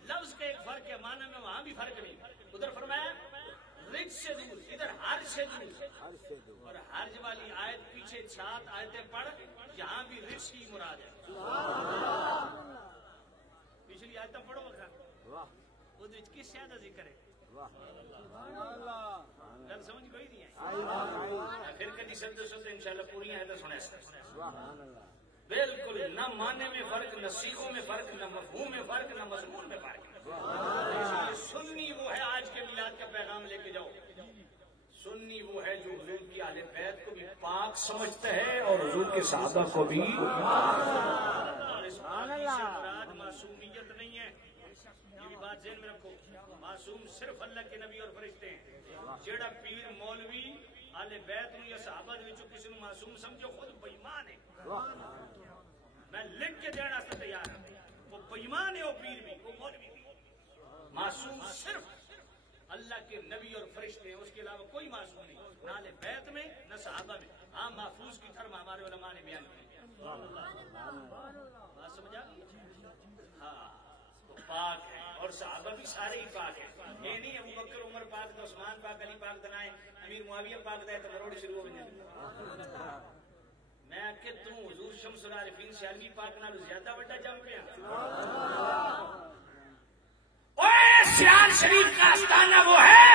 لفظ کا ایک فرق ہے معنی میں وہاں بھی فرق نہیں ادھر فرمایا رج سے دور ادھر حرج سے دور اور حرج والی آیت پیچھے 7 آیتیں پڑھ یہاں بھی رج کی مراد ہے پچھلی آیتیں پڑھو وقت ادھر کس زیادہ ذکر ہے گل سمجھ کوئی نہیں ہے پھر کدی سلتے سلتے انشاءاللہ پوری آیتیں سنے بالکل نہ معنی میں فرق نہ سیکھوں میں فرق نہ مفہوم میں فرق نہ مضمون میں فرق سنی وہ ہے آج کے میلاد کا پیغام لے کے جاؤ سنی وہ ہے جو حضور کی اہل بیت کو بھی پاک سمجھتا ہے اور حضور کے صحابہ کو بھی اور اس بات سے مراد معصومیت نہیں ہے یہ بھی بات ذہن میں رکھو معصوم صرف اللہ کے نبی اور فرشتے ہیں جیڑا پیر مولوی اہل بیت یا صحابہ کسی نے معصوم سمجھو خود بے ایمان ہے میں لکھ کے دینا سے تیار ہوں وہ بے ایمان ہے وہ پیر بھی وہ مولوی بھی معصوم صرف اللہ کے نبی اور فرشتے ہیں اس کے علاوہ کوئی معصوم نہیں نہ اہل بیت میں نہ صحابہ میں ہاں محفوظ کی طرف ہمارے علماء نے بیان کی بات سمجھا ہاں تو پاک ہے اور صحابہ بھی سارے ہی پاک ہیں یہ نہیں ابو بکر عمر پاک تو عثمان پاک علی پاک دنائے امیر معاویہ پاک دائے تو مروڑی شروع ہو گئے میں کہ تم حضور شمس العارفین سیالوی پاک نال زیادہ بڑا جم پیا سیال شریف کا آستانہ وہ ہے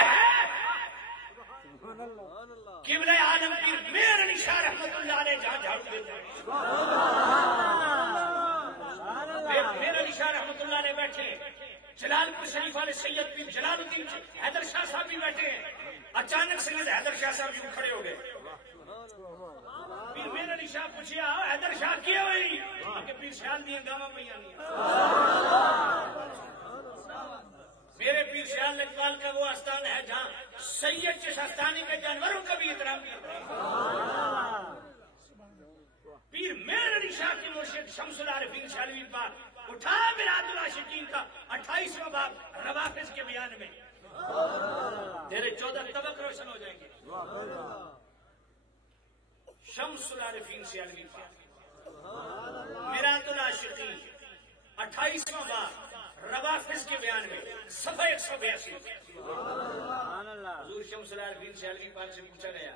قبلہ عالم پیر میر علی شاہ رحمت اللہ علیہ جہاں جھاڑو دیتے ہیں میر علی شاہ رحمت اللہ علیہ بیٹھے جلال پور شریف والے سید پیر جلال الدین حیدر شاہ صاحب بھی بیٹھے ہیں اچانک سید حیدر شاہ صاحب یوں کھڑے ہو گئے پیر میر علی شاہ پوچھے حیدر شاہ کیا ہوئی کہ پیر سیال دیا گاما پہ آنی میرے پیر سیال اقبال کا وہ آستان ہے جہاں سید چشتانی کے جانوروں کا بھی احترام کیا پیر میر علی شاہ کے مرشد شمس العارفین سیالوی پاک اٹھا میراد العاشقین کا 28واں باب روافض کے بیان میں تیرے 14 طبق روشن ہو جائیں گے شمس العارفین سیالوی پاک میراد العاشقین 28واں باب روافض کے بیان میں صفحہ 182 حضور شمس العارفین سیالوی پاک سے پوچھا گیا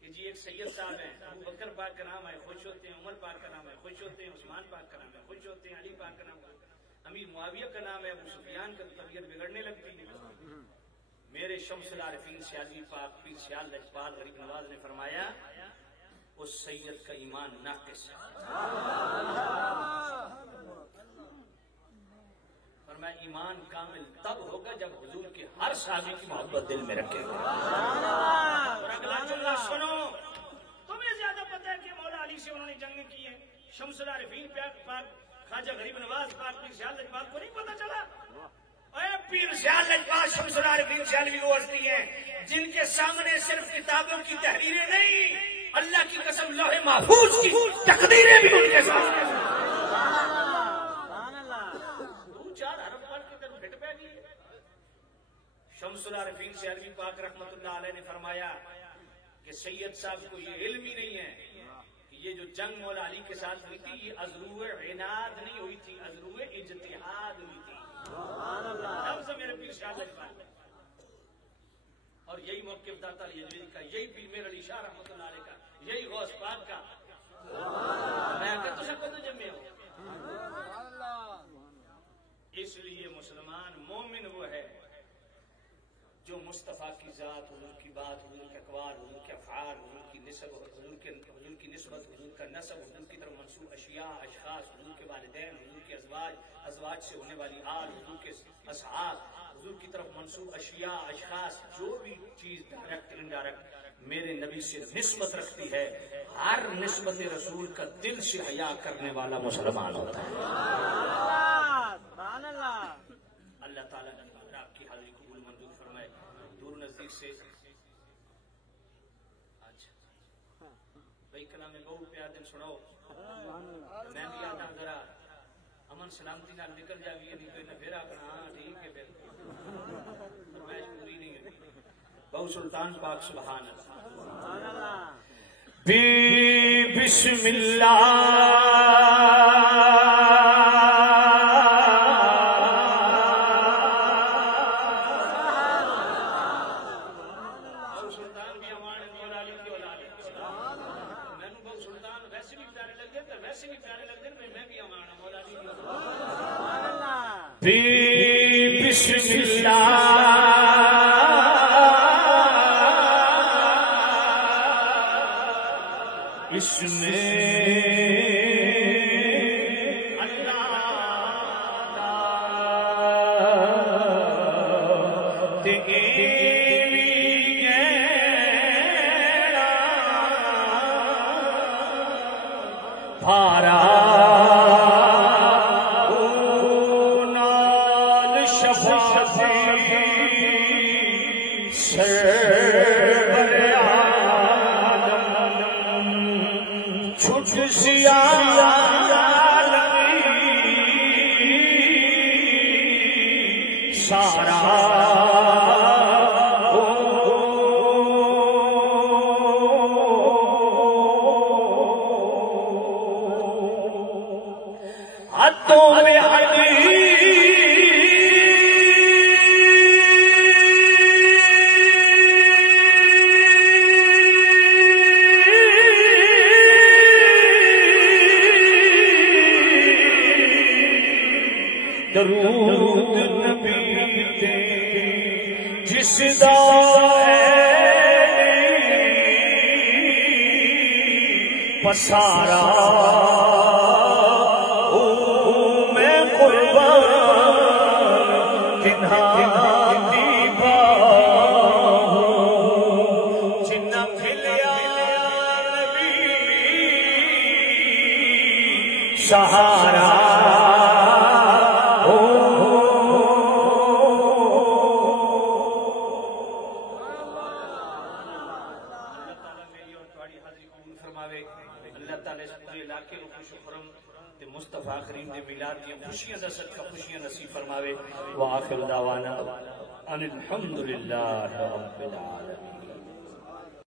کہ جی ایک سید صاحب ہیں ابو بکر پاک کا نام ہے خوش ہوتے ہیں عمر پاک کا نام ہے خوش ہوتے ہیں عثمان پاک کا نام ہے خوش ہوتے ہیں علی پاک کا نام ہے امیر معاویہ کا نام ہے ابو سفیان کا طبیعت بگڑنے لگتی ہے میرے شمس العارفین سیالوی پاک پیر سیال لجپال غریب نواز نے فرمایا اس سید کا ایمان ناقص ہے فرمایا ایمان کامل تب ہوگا جب حضور کے ہر صحابی کی محبت دل میں رکھے گا اور اگلا جملہ سنو تمہیں زیادہ پتہ ہے کہ مولا علی سے انہوں نے جنگ کی ہے شمس العارفین پاک خواجہ غریب نواز پاک پیر سیال لجپال کو نہیں پتہ چلا اے پیر سیال لجپال شمس العارفین سیالوی وہ ہستی ہیں جن کے سامنے صرف کتابوں کی تحریریں نہیں اللہ کی قسم لوح محفوظ کی تقدیریں بھی ان کے سامنے شمس العارفین سیالوی پاک رحمت اللہ علیہ نے فرمایا کہ سید صاحب کو یہ علم ہی نہیں ہے کہ یہ جو جنگ مولا علی کے ساتھ ہوئی تھی یہ ازرو عناد نہیں ہوئی تھی، ازرو اجتہاد ہوئی تھی. لفظ میرے پیر شاہ لجپال اور یہی موقف داتا علی اجمیری کا، یہی پیر میر علی شاہ رحمۃ اللہ علیہ کا، یہی غوث پاک کا. میں کہ تجھے کدو جمعے ہو. اس لیے مسلمان مومن وہ ہے جو مصطفیٰ کی ذات، حضور کی بات، حضور کے اقوال، حضور کے افعال، حضور کی نسب، حضور کی نسبت، حضور کا نسب، حضور کی طرف منسوب اشیاء، اشخاص، حضور کے والدین، حضور کے ازواج، ازواج سے ہونے والی آل، حضور کے اصحاب، حضور کی طرف منسوب اشیاء، اشخاص، جو بھی چیز ڈائریکٹ انڈائریکٹ میرے نبی سے نسبت رکھتی ہے، ہر نسبت رسول کا دل سے حیا کرنے والا مسلمان ہوتا ہے. اللہ تعالیٰ نے آپ کی حاضری قبول منظور فرمائے. دور نزدیک سے اچھا بھائی کلام میں بہت پیار دن سناؤ. میں بھی آتا ذرا امن سلامتی نال نکل جاویے، نہیں کوئی نہ پھر آکنا. ہاں ٹھیک ہے پھر فرمائش پوری نہیں ہوئی. بہو سلطان پاک سبحان اللہ. بسم اللہ بسم اللہ اس میں سارا میں قربان جنہ دیبا جنہ کھلیا نبی سہارا. مصطفیٰ کریم دے میلاد دی خوشیاں دا صدقہ خوشیاں نصیب فرماوے. وآخر دعوانا ان الحمدللہ رب العالمین.